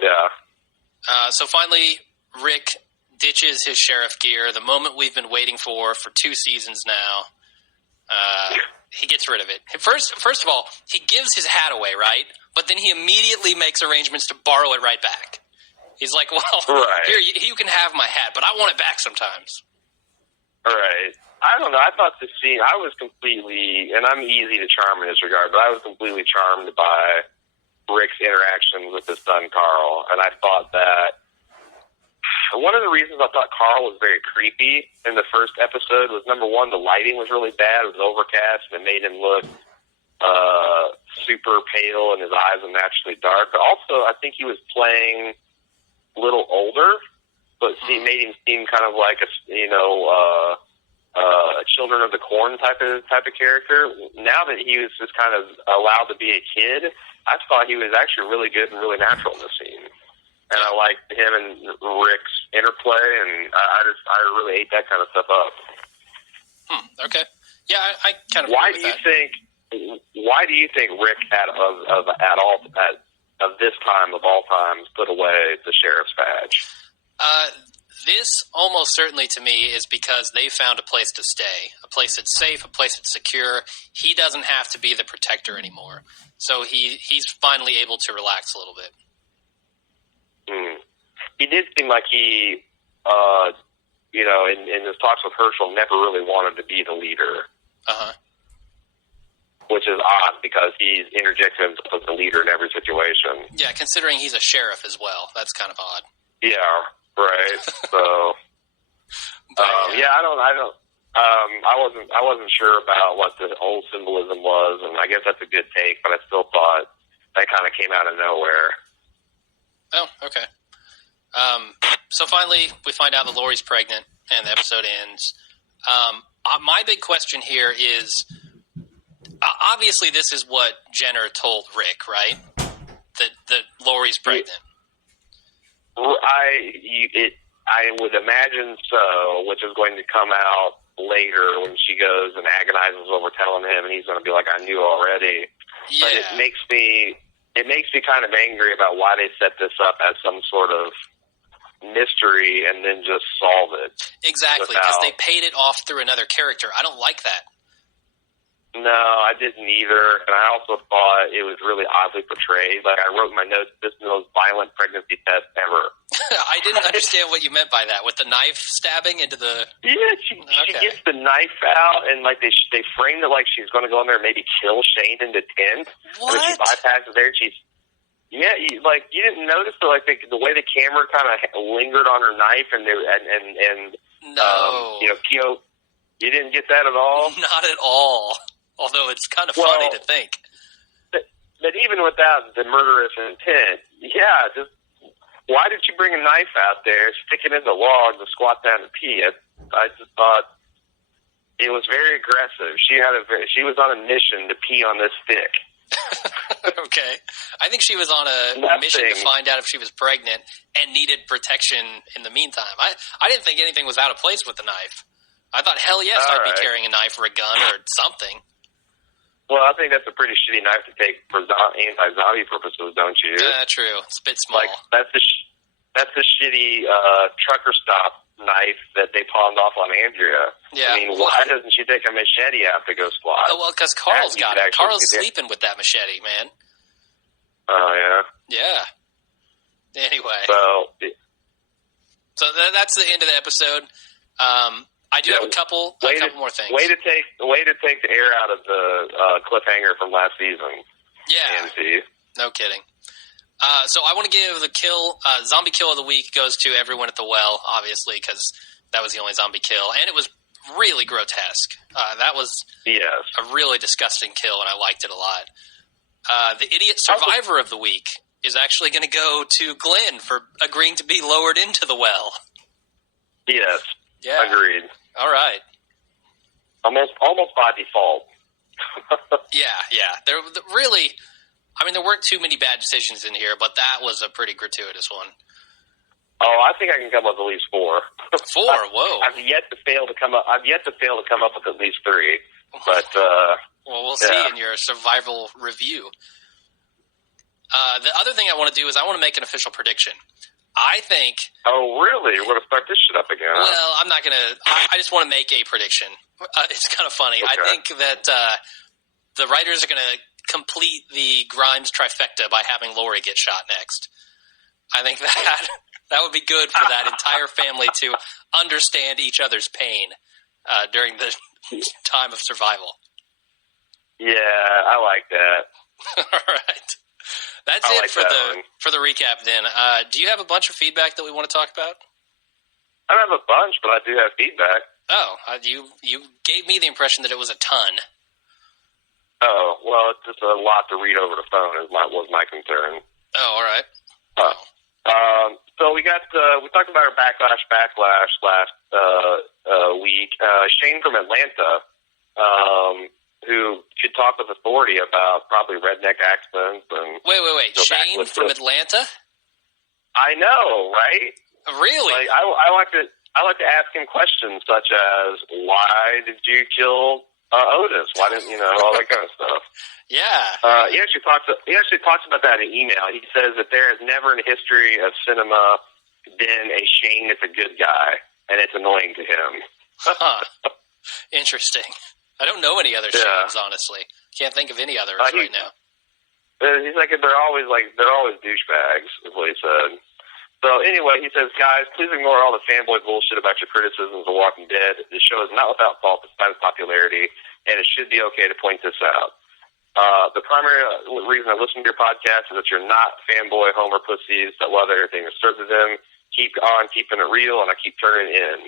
Yeah. So finally, Rick ditches his sheriff gear. The moment we've been waiting for 2 seasons now. He gets rid of it. First of all, he gives his hat away, right? But then he immediately makes arrangements to borrow it right back. He's like, well, here, you can have my hat, but I want it back sometimes. Right. I don't know. I thought the scene, I was completely, and I'm easy to charm in this regard, but I was completely charmed by Rick's interaction with his son, Carl. And I thought that one of the reasons I thought Carl was very creepy in the first episode was, number one, the lighting was really bad. It was overcast, and it made him look super pale, and his eyes were naturally dark. But also, I think he was playing a little older, but made him seem kind of like a Children of the Corn type of character. Now that he was just kind of allowed to be a kid, I thought he was actually really good and really natural in the scene. And I liked him and Rick's interplay, and I really ate that kind of stuff up. Okay. Yeah, I kind of. Why do you think Rick of this time of all times put away the sheriff's badge? This almost certainly to me is because they found a place to stay, a place that's safe, a place that's secure. He doesn't have to be the protector anymore, so he's finally able to relax a little bit. He did seem like he, in his talks with Herschel, never really wanted to be the leader. Which is odd because he's interjected himself as the leader in every situation. Yeah, considering he's a sheriff as well, that's kind of odd. Yeah, right. So, I wasn't sure about what the old symbolism was, and I guess that's a good take, but I still thought that kind of came out of nowhere. Oh, okay. So finally, we find out that Lori's pregnant, and the episode ends. My big question here is, obviously this is what Jenner told Rick, right? That Lori's pregnant. I would imagine so, which is going to come out later when she goes and agonizes over telling him, and he's going to be like, I knew already. Yeah. But it makes me kind of angry about why they set this up as some sort of mystery and then just solve it. Exactly, because they paid it off through another character. I don't like that. No, I didn't either, and I also thought it was really oddly portrayed. Like, I wrote in my notes, this is the most violent pregnancy test ever. I didn't understand what you meant by that, with the knife stabbing into the... Yeah, she gets the knife out, and like they framed it like she's going to go in there and maybe kill Shane in the tent. What? And then she bypasses there, and she's... Yeah, you didn't notice the way the camera kind of lingered on her knife, and No. Kyo, you didn't get that at all? Not at all. Although it's kind of funny to think. But even without the murderous intent, just why did you bring a knife out there, stick it in the log, to squat down and pee? I just thought it was very aggressive. She was on a mission to pee on this stick. Okay. I think she was on a mission to find out if she was pregnant and needed protection in the meantime. I didn't think anything was out of place with the knife. I thought, hell yes, I'd be carrying a knife or a gun or something. Well, I think that's a pretty shitty knife to take for anti-zombie purposes, don't you? True. It's a bit small. Like, that's the shitty trucker stop knife that they pawned off on Andrea. Yeah. I mean, why doesn't she take a machete out to go squat? Oh, well, because Carl's got it. Carl's sleeping with that machete, man. Oh, yeah? Yeah. Anyway. So that's the end of the episode. I do have a couple more things. Way to take the air out of the cliffhanger from last season. Yeah. AMC. No kidding. So I want to give the zombie kill of the week goes to everyone at the well, obviously, because that was the only zombie kill, and it was really grotesque. That was a really disgusting kill, and I liked it a lot. The idiot survivor of the week is actually going to go to Glenn for agreeing to be lowered into the well. Yes. Yeah. Agreed. All right. Almost by default. Yeah. There weren't too many bad decisions in here, but that was a pretty gratuitous one. Oh, I think I can come up with at least 4. 4? Whoa! I've yet to fail to come up with at least 3. But well, we'll see in your survival review. The other thing I want to do is I want to make an official prediction. I think. Oh, really? We're going to start this shit up again? Well, huh? I'm not going to. I just want to make a prediction. It's kind of funny. Okay. I think that the writers are going to complete the Grimes trifecta by having Lori get shot next. I think that would be good for that entire family to understand each other's pain during the time of survival. Yeah, I like that. All right. That's I it like for for the recap then. Do you have a bunch of feedback that we want to talk about? I don't have a bunch, but I do have feedback. Oh, you gave me the impression that it was a ton. Oh, well, it's just a lot to read over the phone was my concern. Oh, all right. So we talked about our backlash last week. Shane from Atlanta, who could talk with authority about probably redneck accents and wait. Shane from Atlanta? I know, right? Really? Like, I like to ask him questions such as, why did you kill Otis? Why didn't all that kind of stuff? Yeah. He actually talks about that in an email. He says that there has never in the history of cinema been a Shane that's a good guy, and it's annoying to him. Huh. Interesting. I don't know any other Shanes, honestly. Can't think of any others right now. He's like, they're always douchebags, is what he said. So anyway, he says, guys, please ignore all the fanboy bullshit about your criticisms of Walking Dead. The show is not without fault despite its popularity, and it should be okay to point this out. The primary reason I listen to your podcast is that you're not fanboy Homer pussies that love everything that's served to them. Keep on keeping it real, and I keep tuning in.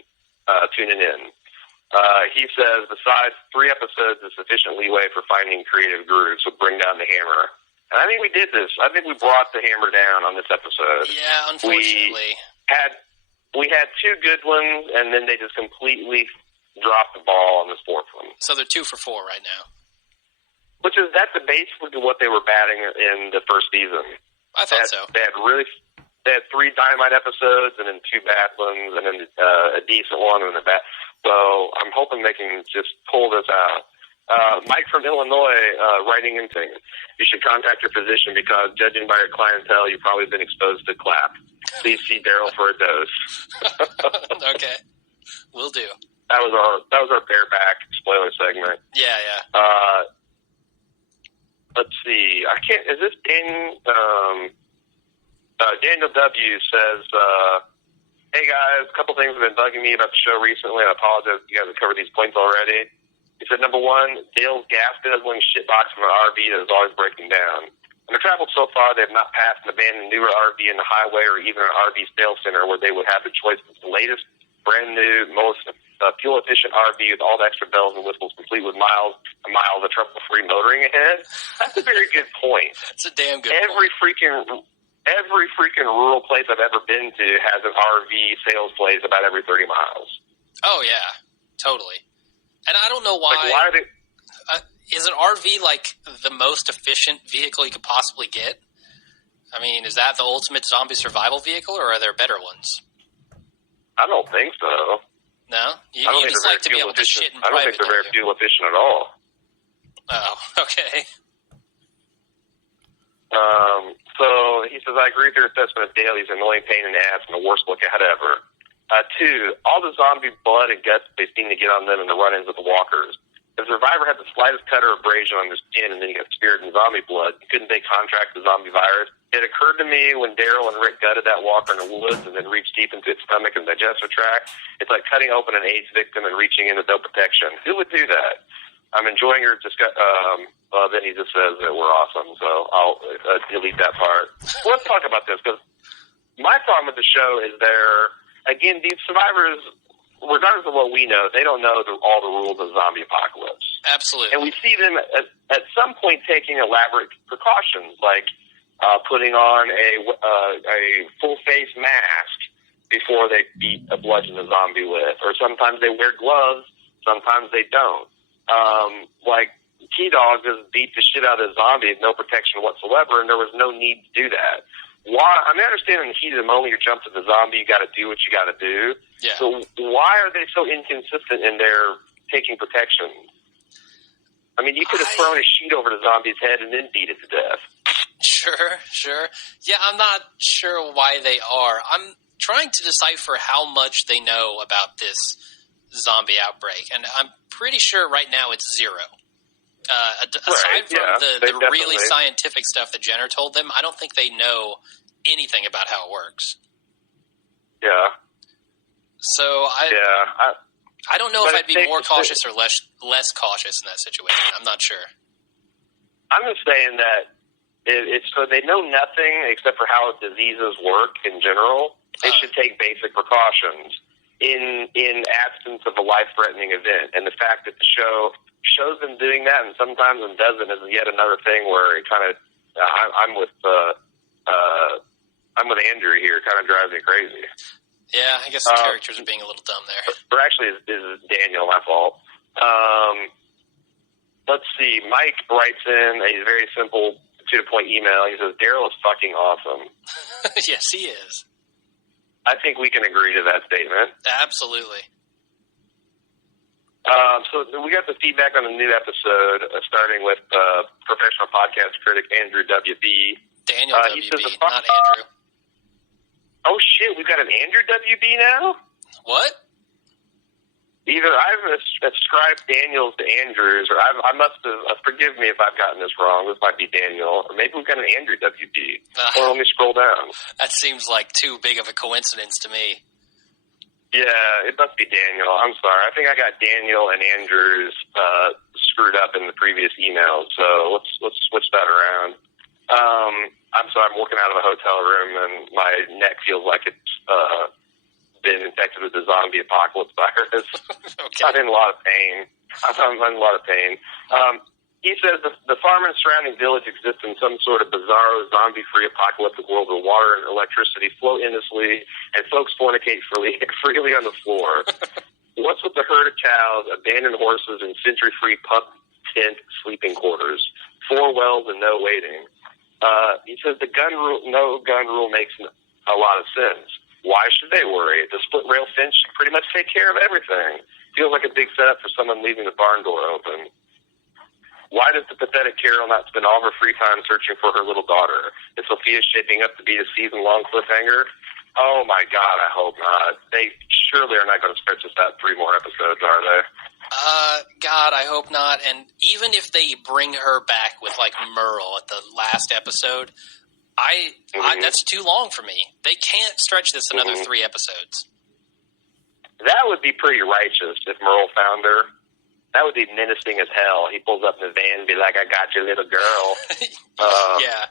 He says, besides 3 episodes is sufficient leeway for finding creative grooves, so bring down the hammer. And I think we did this. I think we brought the hammer down on this episode. Yeah, unfortunately. We had 2 good ones, and then they just completely dropped the ball on this 4th one. So they're 2 for 4 right now. That's basically what they were batting in the first season. I thought so. They had 3 dynamite episodes, and then 2 bad ones, and then a decent one, and a bad. So I'm hoping they can just pull this out. Mike from Illinois writing in saying, you should contact your physician because, judging by your clientele, you've probably been exposed to clap. Please see Daryl for a dose. Okay, will do. That was our bareback spoiler segment. Yeah. Let's see. Is this Daniel? Daniel W. says, hey guys, a couple things have been bugging me about the show recently. I apologize if you guys have covered these points already. He said, number 1, Dale's gas guzzling shitbox from an RV that is always breaking down. When they've traveled so far, they have not passed an abandoned newer RV in the highway or even an RV sales center where they would have the choice of the latest, brand new, most fuel-efficient RV with all the extra bells and whistles, complete with miles and miles of trouble-free motoring ahead. That's a very good point. It's a damn good point. Every freaking rural place I've ever been to has an RV sales place about every 30 miles. Oh, yeah. Totally. And I don't know why. Like, why are they? Is an RV like the most efficient vehicle you could possibly get? I mean, is that the ultimate zombie survival vehicle, or are there better ones? I don't think so. No? You just like to be able to shit in private. I don't think they're very fuel efficient at all. Oh, okay. So he says, I agree with your assessment of Daly's annoying pain in the ass and the worst lookout ever. 2, all the zombie blood and guts they seem to get on them in the run-ins with the walkers. If the survivor had the slightest cut or abrasion on their skin and then he got speared in zombie blood, couldn't they contract the zombie virus? It occurred to me when Daryl and Rick gutted that walker in the woods and then reached deep into its stomach and digestive tract. It's like cutting open an AIDS victim and reaching into dope protection. Who would do that? I'm enjoying your discussion. Then he just says that we're awesome, so I'll delete that part. Well, let's talk about this, because my problem with the show is again, these survivors, regardless of what we know, they don't know all the rules of zombie apocalypse. Absolutely. And we see them at some point taking elaborate precautions, like putting on a full-face mask before they beat a bludgeon a zombie with. Or sometimes they wear gloves, sometimes they don't. Like T-Dog just beat the shit out of the zombie with no protection whatsoever, and there was no need to do that. why? I mean, I understand in the heat of the moment, you jump to the zombie, you got to do what you got to do. Yeah. So why are they so inconsistent in their taking protection? I mean, you could have thrown a sheet over the zombie's head and then beat it to death. Sure. Yeah, I'm not sure why they are. I'm trying to decipher how much they know about this zombie outbreak, and I'm pretty sure right now it's zero. Aside from the really scientific stuff that Jenner told them, I don't think they know anything about how it works. Yeah. So I don't know if I'd be more cautious or less cautious in that situation. I'm not sure. I'm just saying that it's so they know nothing except for how diseases work in general. They should take basic precautions in absence of a life-threatening event. And the fact that the show shows them doing that and sometimes and doesn't is yet another thing where it kind of I'm with Andrew here. It kind of drives me crazy. Yeah, I guess the characters are being a little dumb there. Or actually, this is Daniel, my fault. Let's see. Mike writes in a very simple, to-the-point email. He says, Daryl is fucking awesome. Yes, he is. I think we can agree to that statement. Absolutely. So we got the feedback on the new episode, starting with professional podcast critic Andrew W.B. Daniel W.B., not Andrew. Oh, shit, we've got an Andrew W.B. now? What? Either I've ascribed Daniels to Andrews, or I must have, forgive me if I've gotten this wrong, this might be Daniel, or maybe we've got an Andrew W.B. Or let me scroll down. That seems like too big of a coincidence to me. Yeah, it must be Daniel. I'm sorry. I think I got Daniel and Andrews screwed up in the previous emails, so let's switch that around. I'm sorry, I'm working out of a hotel room, and my neck feels like it's been infected with the zombie apocalypse virus. Okay. I'm in a lot of pain. He says the farm and surrounding village exists in some sort of bizarro, zombie-free apocalyptic world where water and electricity flow endlessly and folks fornicate freely on the floor. What's with the herd of cows, abandoned horses, and century-free pump tent sleeping quarters? 4 wells and no waiting. He says no gun rule makes a lot of sense. Why should they worry? The split rail fence should pretty much take care of everything. Feels like a big setup for someone leaving the barn door open. Why does the pathetic Carol not spend all her free time searching for her little daughter? Is Sophia shaping up to be a season-long cliffhanger? Oh my God, I hope not. They surely are not going to stretch this out 3 more episodes, are they? God, I hope not. And even if they bring her back with like Merle at the last episode, that's too long for me. They can't stretch this another 3 episodes. That would be pretty righteous if Merle found her. That would be menacing as hell. He pulls up in the van and be like, I got your little girl. Yeah.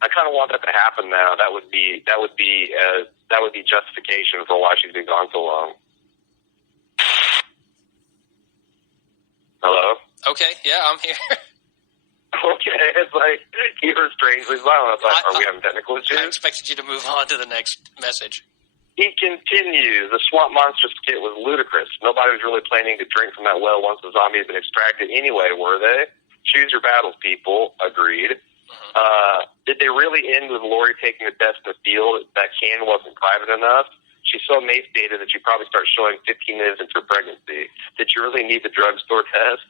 I kind of want that to happen now. That would be justification for why she's been gone so long. Hello? Okay, yeah, I'm here. Okay, it's like, you were strangely silent. Are we having technical issues? I expected you to move on to the next message. He continues, the swamp monster skit was ludicrous. Nobody was really planning to drink from that well once the zombie had been extracted anyway, were they? Choose your battles, people. Agreed. Did they really end with Lori taking the test in the field? That can wasn't private enough. She's so emaciated that you probably start showing 15 minutes into her pregnancy. Did you really need the drugstore test?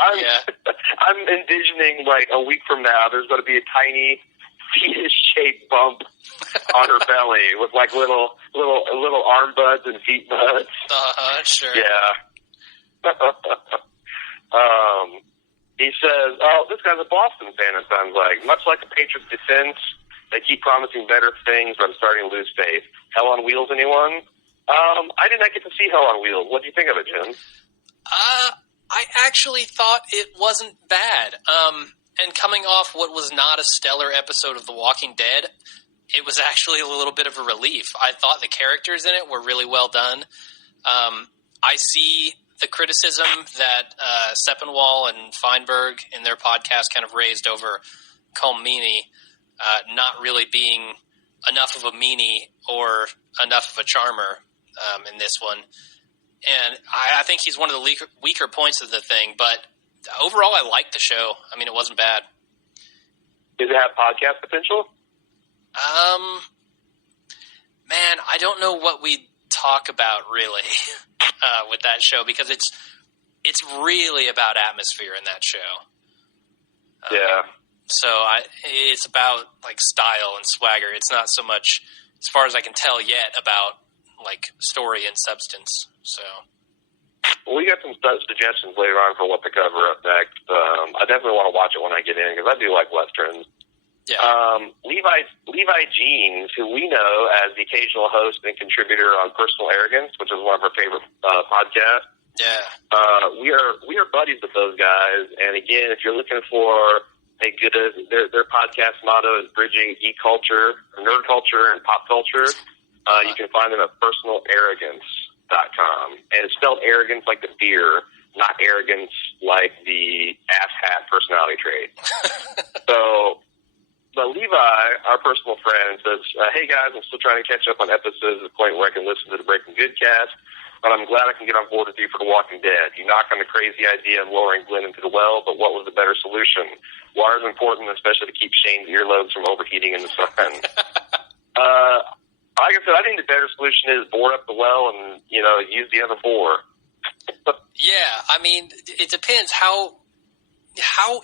I'm envisioning, like, a week from now, there's going to be a tiny fetus-shaped bump on her belly with, like, little arm buds and feet buds. Sure. Yeah. He says, this guy's a Boston fan, it sounds like. Much like the Patriots' defense, they keep promising better things, but I'm starting to lose faith. Hell on Wheels, anyone? I did not get to see Hell on Wheels. What do you think of it, Jim? I actually thought it wasn't bad. And coming off what was not a stellar episode of The Walking Dead, it was actually a little bit of a relief. I thought the characters in it were really well done. I see the criticism that Sepinwall and Feinberg in their podcast kind of raised over Colmini not really being enough of a meanie or enough of a charmer in this one. And I think he's one of the weaker points of the thing, but overall I liked the show. I mean, it wasn't bad. Does it have podcast potential? Man, I don't know what we talk about really with that show, because it's really about atmosphere in that show. Yeah. So it's about like style and swagger. It's not so much, as far as I can tell yet, about like story and substance. So. Well, we got some suggestions later on for what to cover up next. I definitely want to watch it when I get in, because I do like westerns. Yeah. Levi Jeans, who we know as the occasional host and contributor on Personal Arrogance, which is one of our favorite podcasts. Yeah. We are buddies with those guys, and again, if you're looking for a good, their podcast motto is bridging geek culture, nerd culture, and pop culture. You can find them at personalarrogance.com, and it's spelled arrogance like the beer, not arrogance like the ass-hat personality trait. But Levi, our personal friend, says, hey guys, I'm still trying to catch up on episodes to the point where I can listen to the Breaking Good cast, but I'm glad I can get on board with you for The Walking Dead. You knock on the crazy idea of lowering Glenn into the well, but what was the better solution? Water is important, especially to keep Shane's earlobes from overheating in the sun. Like I said, I think the better solution is bore up the well and, use the other 4. Yeah, I mean, it depends how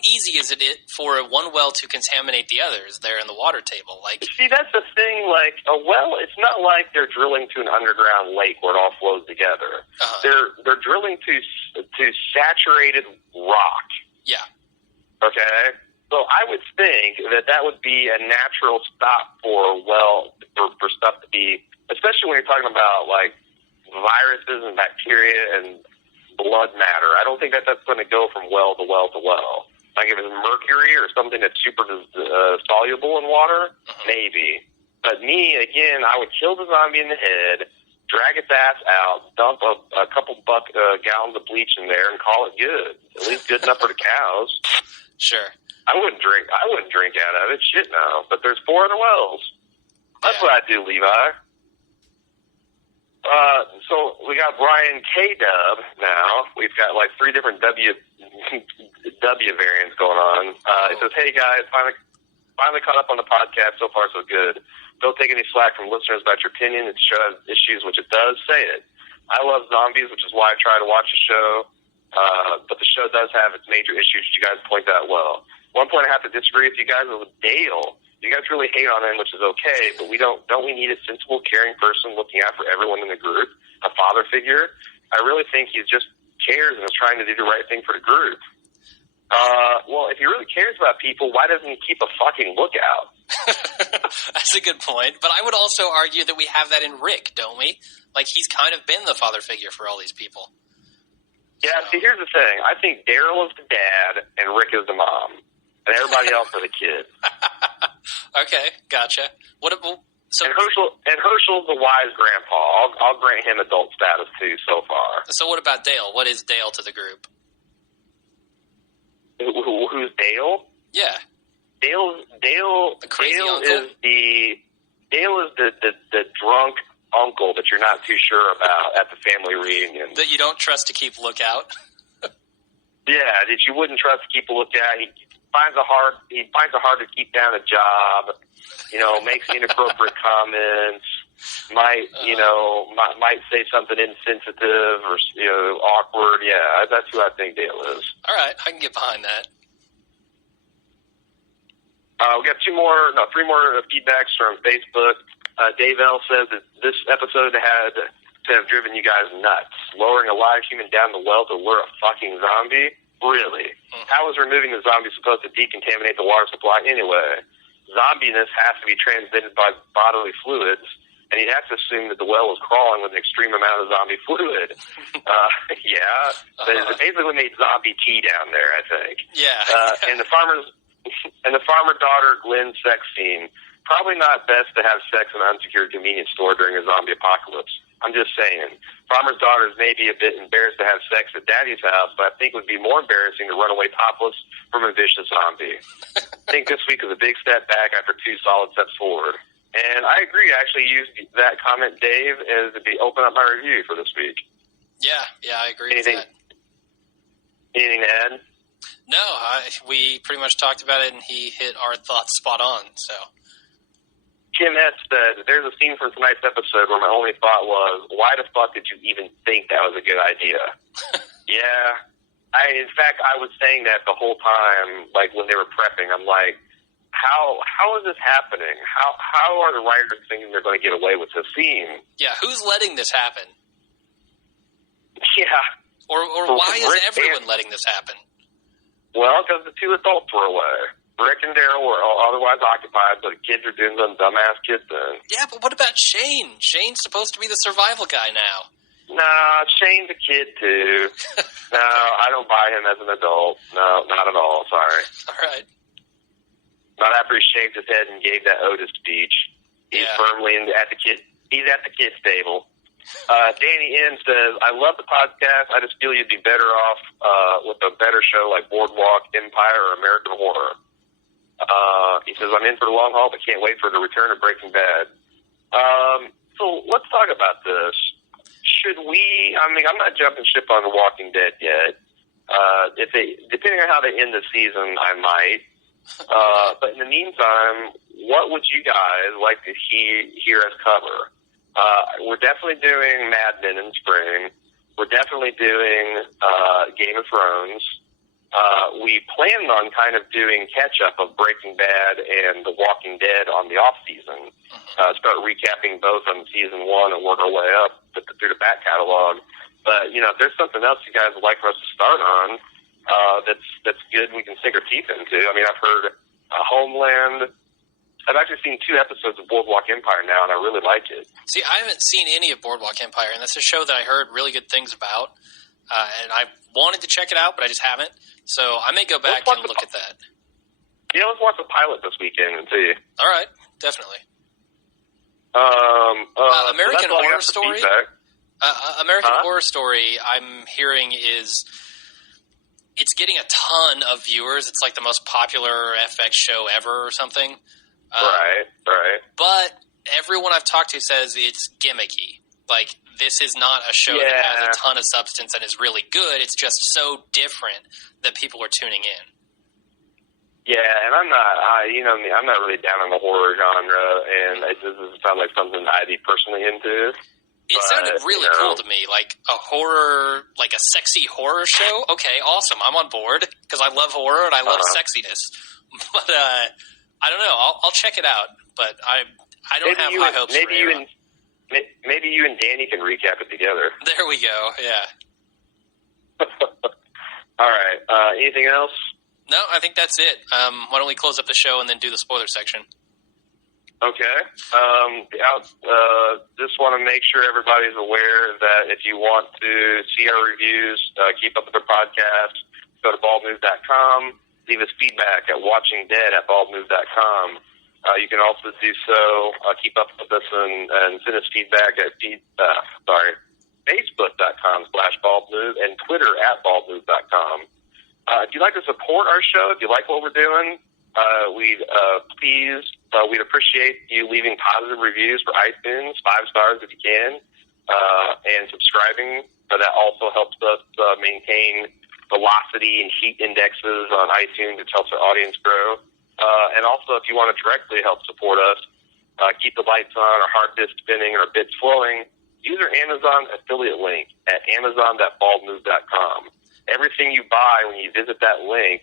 easy is it for one well to contaminate the others there in the water table? Like, see, that's the thing. Like a well, it's not like they're drilling to an underground lake where it all flows together. They're drilling to saturated rock. Yeah. Okay. So I would think that would be a natural stop for for stuff to be, especially when you're talking about like viruses and bacteria and blood matter. I don't think that's going to go from well to well to well. Like if it's mercury or something that's super soluble in water, maybe. But me, again, I would kill the zombie in the head, drag its ass out, dump a couple gallons of bleach in there, and call it good. At least good enough for the cows. Sure. I wouldn't drink out of it. Shit, no. But there's 4 other wells. That's what I do, Levi. So we got Brian K-Dub now. We've got like 3 different W variants going on. It says, hey guys, finally caught up on the podcast. So far so good. Don't take any slack from listeners about your opinion. It shows issues, which it does. Say it. I love zombies, which is why I try to watch the show. But the show does have its major issues, which you guys point out well. One point I have to disagree with you guys is with Dale. You guys really hate on him, which is okay, but don't we need a sensible, caring person looking out for everyone in the group, a father figure? I really think he just cares and is trying to do the right thing for the group. Well, if he really cares about people, why doesn't he keep a fucking lookout? That's a good point, but I would also argue that we have that in Rick, don't we? Like, he's kind of been the father figure for all these people. Yeah, see, here's the thing. I think Daryl is the dad and Rick is the mom, and everybody else are the kids. Okay, gotcha. So Herschel's the wise grandpa. I'll grant him adult status too so far. So what about Dale? What is Dale to the group? Who's Dale? Yeah. Dale the crazy Dale uncle? is the drunk uncle that you're not too sure about at the family reunion. That you don't trust to keep lookout? Yeah, that you wouldn't trust to keep a lookout. He finds it hard to keep down a job. Makes inappropriate comments. Might say something insensitive or awkward. Yeah, that's who I think Dale is. All right, I can get behind that. We got 3 more feedbacks from Facebook. Dave L says that this episode had to have driven you guys nuts. Lowering a live human down the well to lure a fucking zombie? Really? How is removing the zombie supposed to decontaminate the water supply anyway? Zombiness has to be transmitted by bodily fluids, and you'd have to assume that the well was crawling with an extreme amount of zombie fluid. They basically made zombie tea down there, I think. Yeah. And the farmer daughter Glenn sex scene. Probably not best to have sex in an unsecured convenience store during a zombie apocalypse. I'm just saying. Farmer's daughters may be a bit embarrassed to have sex at daddy's house, but I think it would be more embarrassing to run away topless from a vicious zombie. I think this week is a big step back after 2 solid steps forward. And I agree. I actually used that comment, Dave, as to open up my review for this week. Yeah, I agree with that. Anything to add? No, we pretty much talked about it, and he hit our thoughts spot on. So Kim S. said, there's a scene from tonight's episode where my only thought was, why the fuck did you even think that was a good idea? Yeah. In fact, I was saying that the whole time, like when they were prepping, I'm like, how is this happening? How are the writers thinking they're going to get away with this scene? Yeah, who's letting this happen? Yeah. Or why is everyone letting this happen? Well, because the two adults were away. Rick and Daryl were otherwise occupied, but the kids are doing some dumbass kid thing. Yeah, but what about Shane? Shane's supposed to be the survival guy now. Nah, Shane's a kid, too. No, I don't buy him as an adult. No, not at all. Sorry. All right. Not after he shaved his head and gave that Otis speech. He's firmly at the kid. He's at the kid stable. Danny N says, I love the podcast. I just feel you'd be better off with a better show like Boardwalk, Empire, or American Horror. He says, I'm in for the long haul, but can't wait for the return of Breaking Bad. So let's talk about this. Should we, I'm not jumping ship on The Walking Dead yet. Depending on how they end the season, I might. But in the meantime, what would you guys like to hear us cover? We're definitely doing Mad Men in spring. We're definitely doing Game of Thrones. We planned on kind of doing catch-up of Breaking Bad and The Walking Dead on the off-season. Start recapping both on season one and work our way up through the back catalog. But, if there's something else you guys would like for us to start on that's good we can sink our teeth into. I mean, I've heard Homeland. I've actually seen 2 episodes of Boardwalk Empire now, and I really like it. See, I haven't seen any of Boardwalk Empire, and that's a show that I heard really good things about. And I wanted to check it out, but I just haven't. So I may go back and look at that. Yeah, let's watch the pilot this weekend and see. All right, definitely. American Horror Story. American Horror Story, I'm hearing it's getting a ton of viewers. It's like the most popular FX show ever or something. Right. But everyone I've talked to says it's gimmicky. Like, this is not a show that has a ton of substance and is really good. It's just so different that people are tuning in. Yeah, and I'm not really down on the horror genre, and it doesn't sound like something I'd be personally into. It sounded really cool to me, like a horror, like a sexy horror show. Okay, awesome. I'm on board because I love horror and I love sexiness. But I don't know. I'll check it out, but I don't have high hopes. Maybe you and Danny can recap it together. There we go. Yeah. All right. Anything else? No, I think that's it. Why don't we close up the show and then do the spoiler section? Okay. Just want to make sure everybody's aware that if you want to see our reviews, keep up with our podcast, go to baldmove.com, leave us feedback at watchingdead@baldmove.com. You can also do so, keep up with us and send us feedback at Facebook.com/baldmove and Twitter @baldmove.com. If you'd like to support our show, if you like what we're doing, we'd appreciate you leaving positive reviews for iTunes, 5 stars if you can, and subscribing. That also helps us maintain velocity and heat indexes on iTunes. It helps our audience grow. And also, if you want to directly help support us, keep the lights on, our hard disk spinning, and our bits flowing, use our Amazon affiliate link at amazon.baldmove.com. Everything you buy when you visit that link,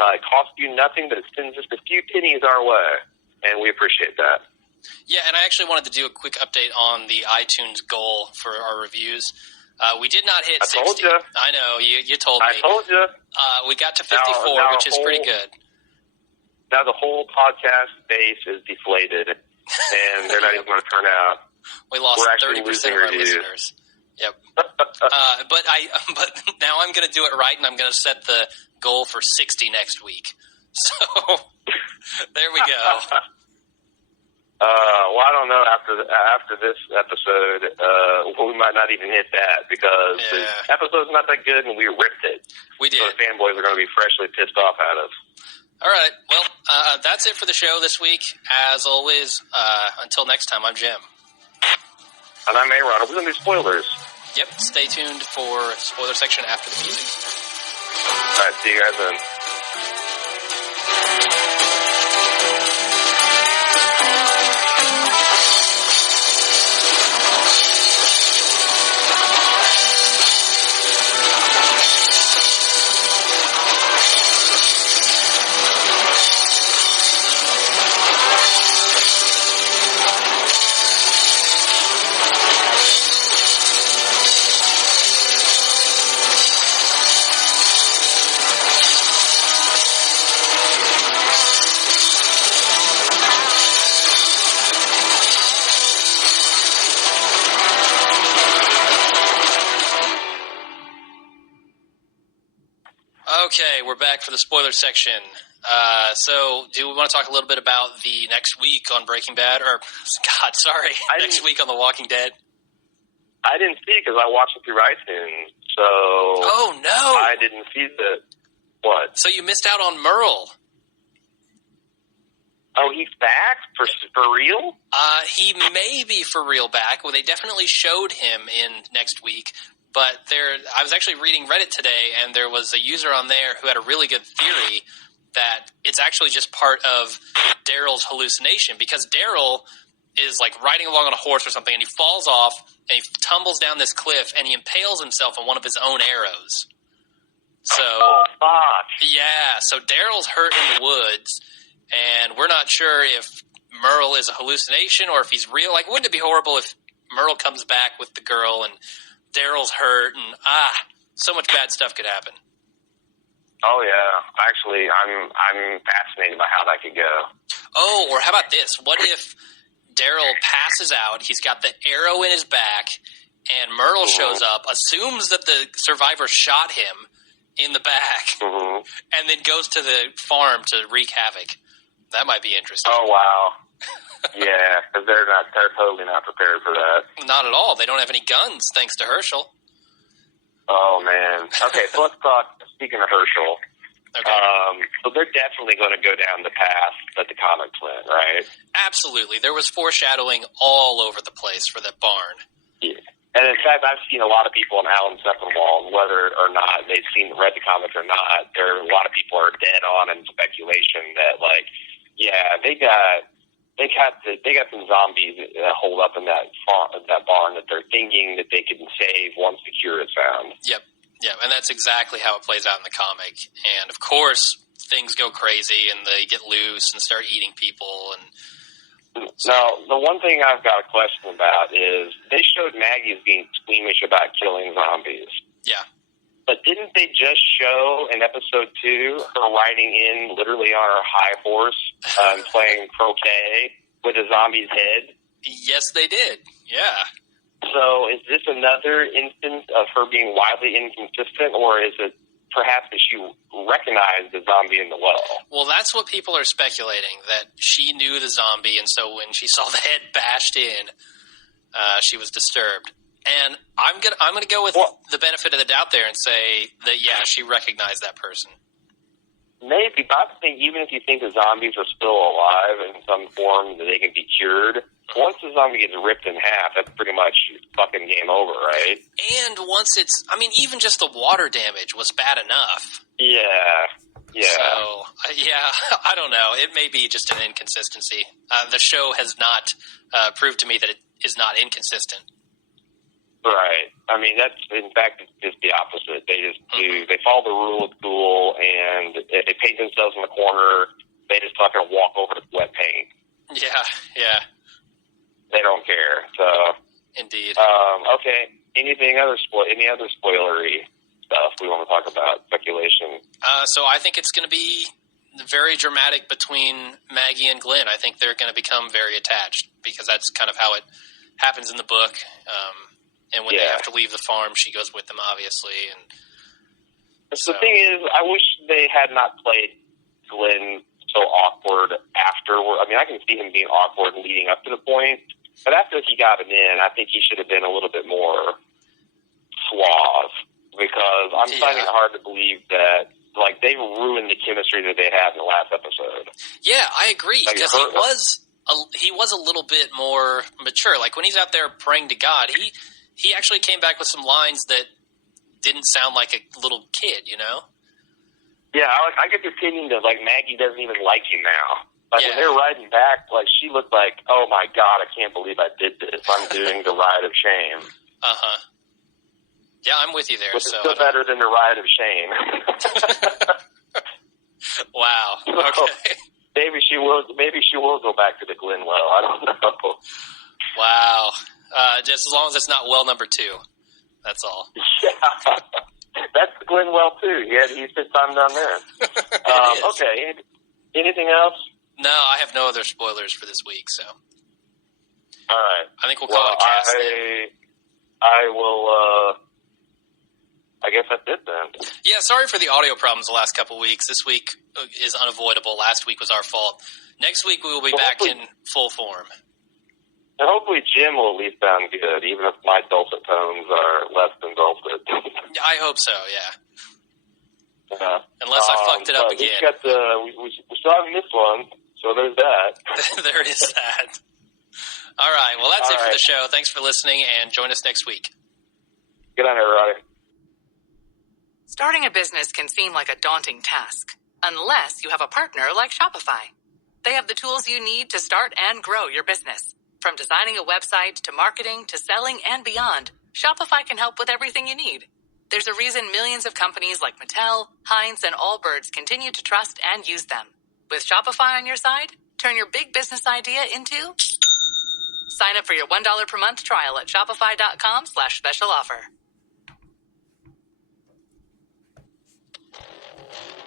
it costs you nothing, but it sends just a few pennies our way, and we appreciate that. Yeah, and I actually wanted to do a quick update on the iTunes goal for our reviews. We did not hit 60. Told you. I know, you told me. I told you. We got to 54, now which is pretty good. Now the whole podcast base is deflated, and they're not even going to turn out. We lost 30% of our reviews. listeners. Yep. But now I'm going to do it right, and I'm going to set the goal for 60 next week. So there we go. Well, I don't know. After this episode, we might not even hit that because the episode's not that good, and we ripped it. We did. So the fanboys are going to be freshly pissed off at us. All right. Well, that's it for the show this week. As always, until next time, I'm Jim. And I'm Aaron. We're going to do spoilers. Yep. Stay tuned for spoiler section after the music. All right, see you guys then. Okay, we're back for the spoiler section. So, do we want to talk a little bit about the next week on Breaking Bad? Or, God, sorry, next week on The Walking Dead? I didn't see it because I watched it through iTunes, so... Oh, no! I didn't see the... What? So you missed out on Merle. Oh, he's back? For real? He may be for real back. Well, they definitely showed him in next week. But I was actually reading Reddit today, and there was a user on there who had a really good theory that it's actually just part of Daryl's hallucination, because Daryl is like riding along on a horse or something, and he falls off, and he tumbles down this cliff, and he impales himself on one of his own arrows. So, oh, fuck. Yeah, so Daryl's hurt in the woods, and we're not sure if Merle is a hallucination or if he's real. Like, wouldn't it be horrible if Merle comes back with the girl and Daryl's hurt, and so much bad stuff could happen. Oh yeah, actually, I'm fascinated by how that could go. Oh, or how about this? What if Daryl passes out? He's got the arrow in his back, and Merle shows up, assumes that the survivor shot him in the back, and then goes to the farm to wreak havoc. That might be interesting. Oh wow. Yeah, because they're totally not prepared for that. Not at all. They don't have any guns, thanks to Herschel. Oh, man. Okay, so let's talk, speaking of Herschel, so they're definitely going to go down the path that the comics went, right? Absolutely. There was foreshadowing all over the place for that barn. Yeah. And in fact, I've seen a lot of people on Alan Sepinwall, whether or not they've read the comics or not, a lot of people are dead on in speculation that, like, yeah, they got some zombies holed up in that barn that they're thinking that they can save once the cure is found. Yep, and that's exactly how it plays out in the comic. And of course, things go crazy and they get loose and start eating people. And now, the one thing I've got a question about is they showed Maggie as being squeamish about killing zombies. Yeah. But didn't they just show in episode 2 her riding in literally on her high horse and playing croquet with a zombie's head? Yes, they did. Yeah. So is this another instance of her being wildly inconsistent, or is it perhaps that she recognized the zombie in the well? Well, that's what people are speculating, that she knew the zombie, and so when she saw the head bashed in, she was disturbed. And I'm gonna go with the benefit of the doubt there and say that, yeah, she recognized that person. Maybe, but I think even if you think the zombies are still alive in some form that they can be cured, once the zombie gets ripped in half, that's pretty much fucking game over, right? And once even just the water damage was bad enough. Yeah. So, I don't know. It may be just an inconsistency. The show has not proved to me that it is not inconsistent. Right. I mean, that's, in fact, it's just the opposite. They just they follow the rule of cool, and if they paint themselves in the corner, they just fucking walk over the wet paint. Yeah. They don't care, so. Indeed. Okay. Any other spoilery stuff we want to talk about? Speculation? So I think it's going to be very dramatic between Maggie and Glenn. I think they're going to become very attached, because that's kind of how it happens in the book. And when they have to leave the farm, she goes with them, obviously. And the thing is, I wish they had not played Glenn so awkward afterward. I mean, I can see him being awkward leading up to the point, but after he got him in, I think he should have been a little bit more suave, because I'm finding it hard to believe that, like, they ruined the chemistry that they had in the last episode. Yeah, I agree, because he was a little bit more mature. Like, when he's out there praying to God, he actually came back with some lines that didn't sound like a little kid, you know? Yeah, I get the opinion that, like, Maggie doesn't even like you now. Like, when they're riding back, like, she looked like, oh, my God, I can't believe I did this. I'm doing the ride of shame. Uh-huh. Yeah, I'm with you there. Which is still better than the ride of shame. Wow. Okay. So, maybe she will go back to the Glen well. I don't know. Wow. Just as long as it's not well number 2. That's all. Yeah. That's the Glen well, too. He spent time down there. Okay. Anything else? No, I have no other spoilers for this week, so. All right. I think we'll call it a cast then. I will, I guess that's it then. Yeah, sorry for the audio problems the last couple of weeks. This week is unavoidable. Last week was our fault. Next week we will be back in full form. And hopefully Jim will at least sound good, even if my dulcet tones are less than dulcet. I hope so, yeah. Unless I fucked it up again. We still haven't missed one, so there's that. There is that. All right, well, that's it for the show. Thanks for listening, and join us next week. Good night, everybody. Starting a business can seem like a daunting task, unless you have a partner like Shopify. They have the tools you need to start and grow your business. From designing a website to marketing to selling and beyond, Shopify can help with everything you need. There's a reason millions of companies like Mattel, Heinz, and Allbirds continue to trust and use them. With Shopify on your side, turn your big business idea into... Sign up for your $1 per month trial at shopify.com/special offer.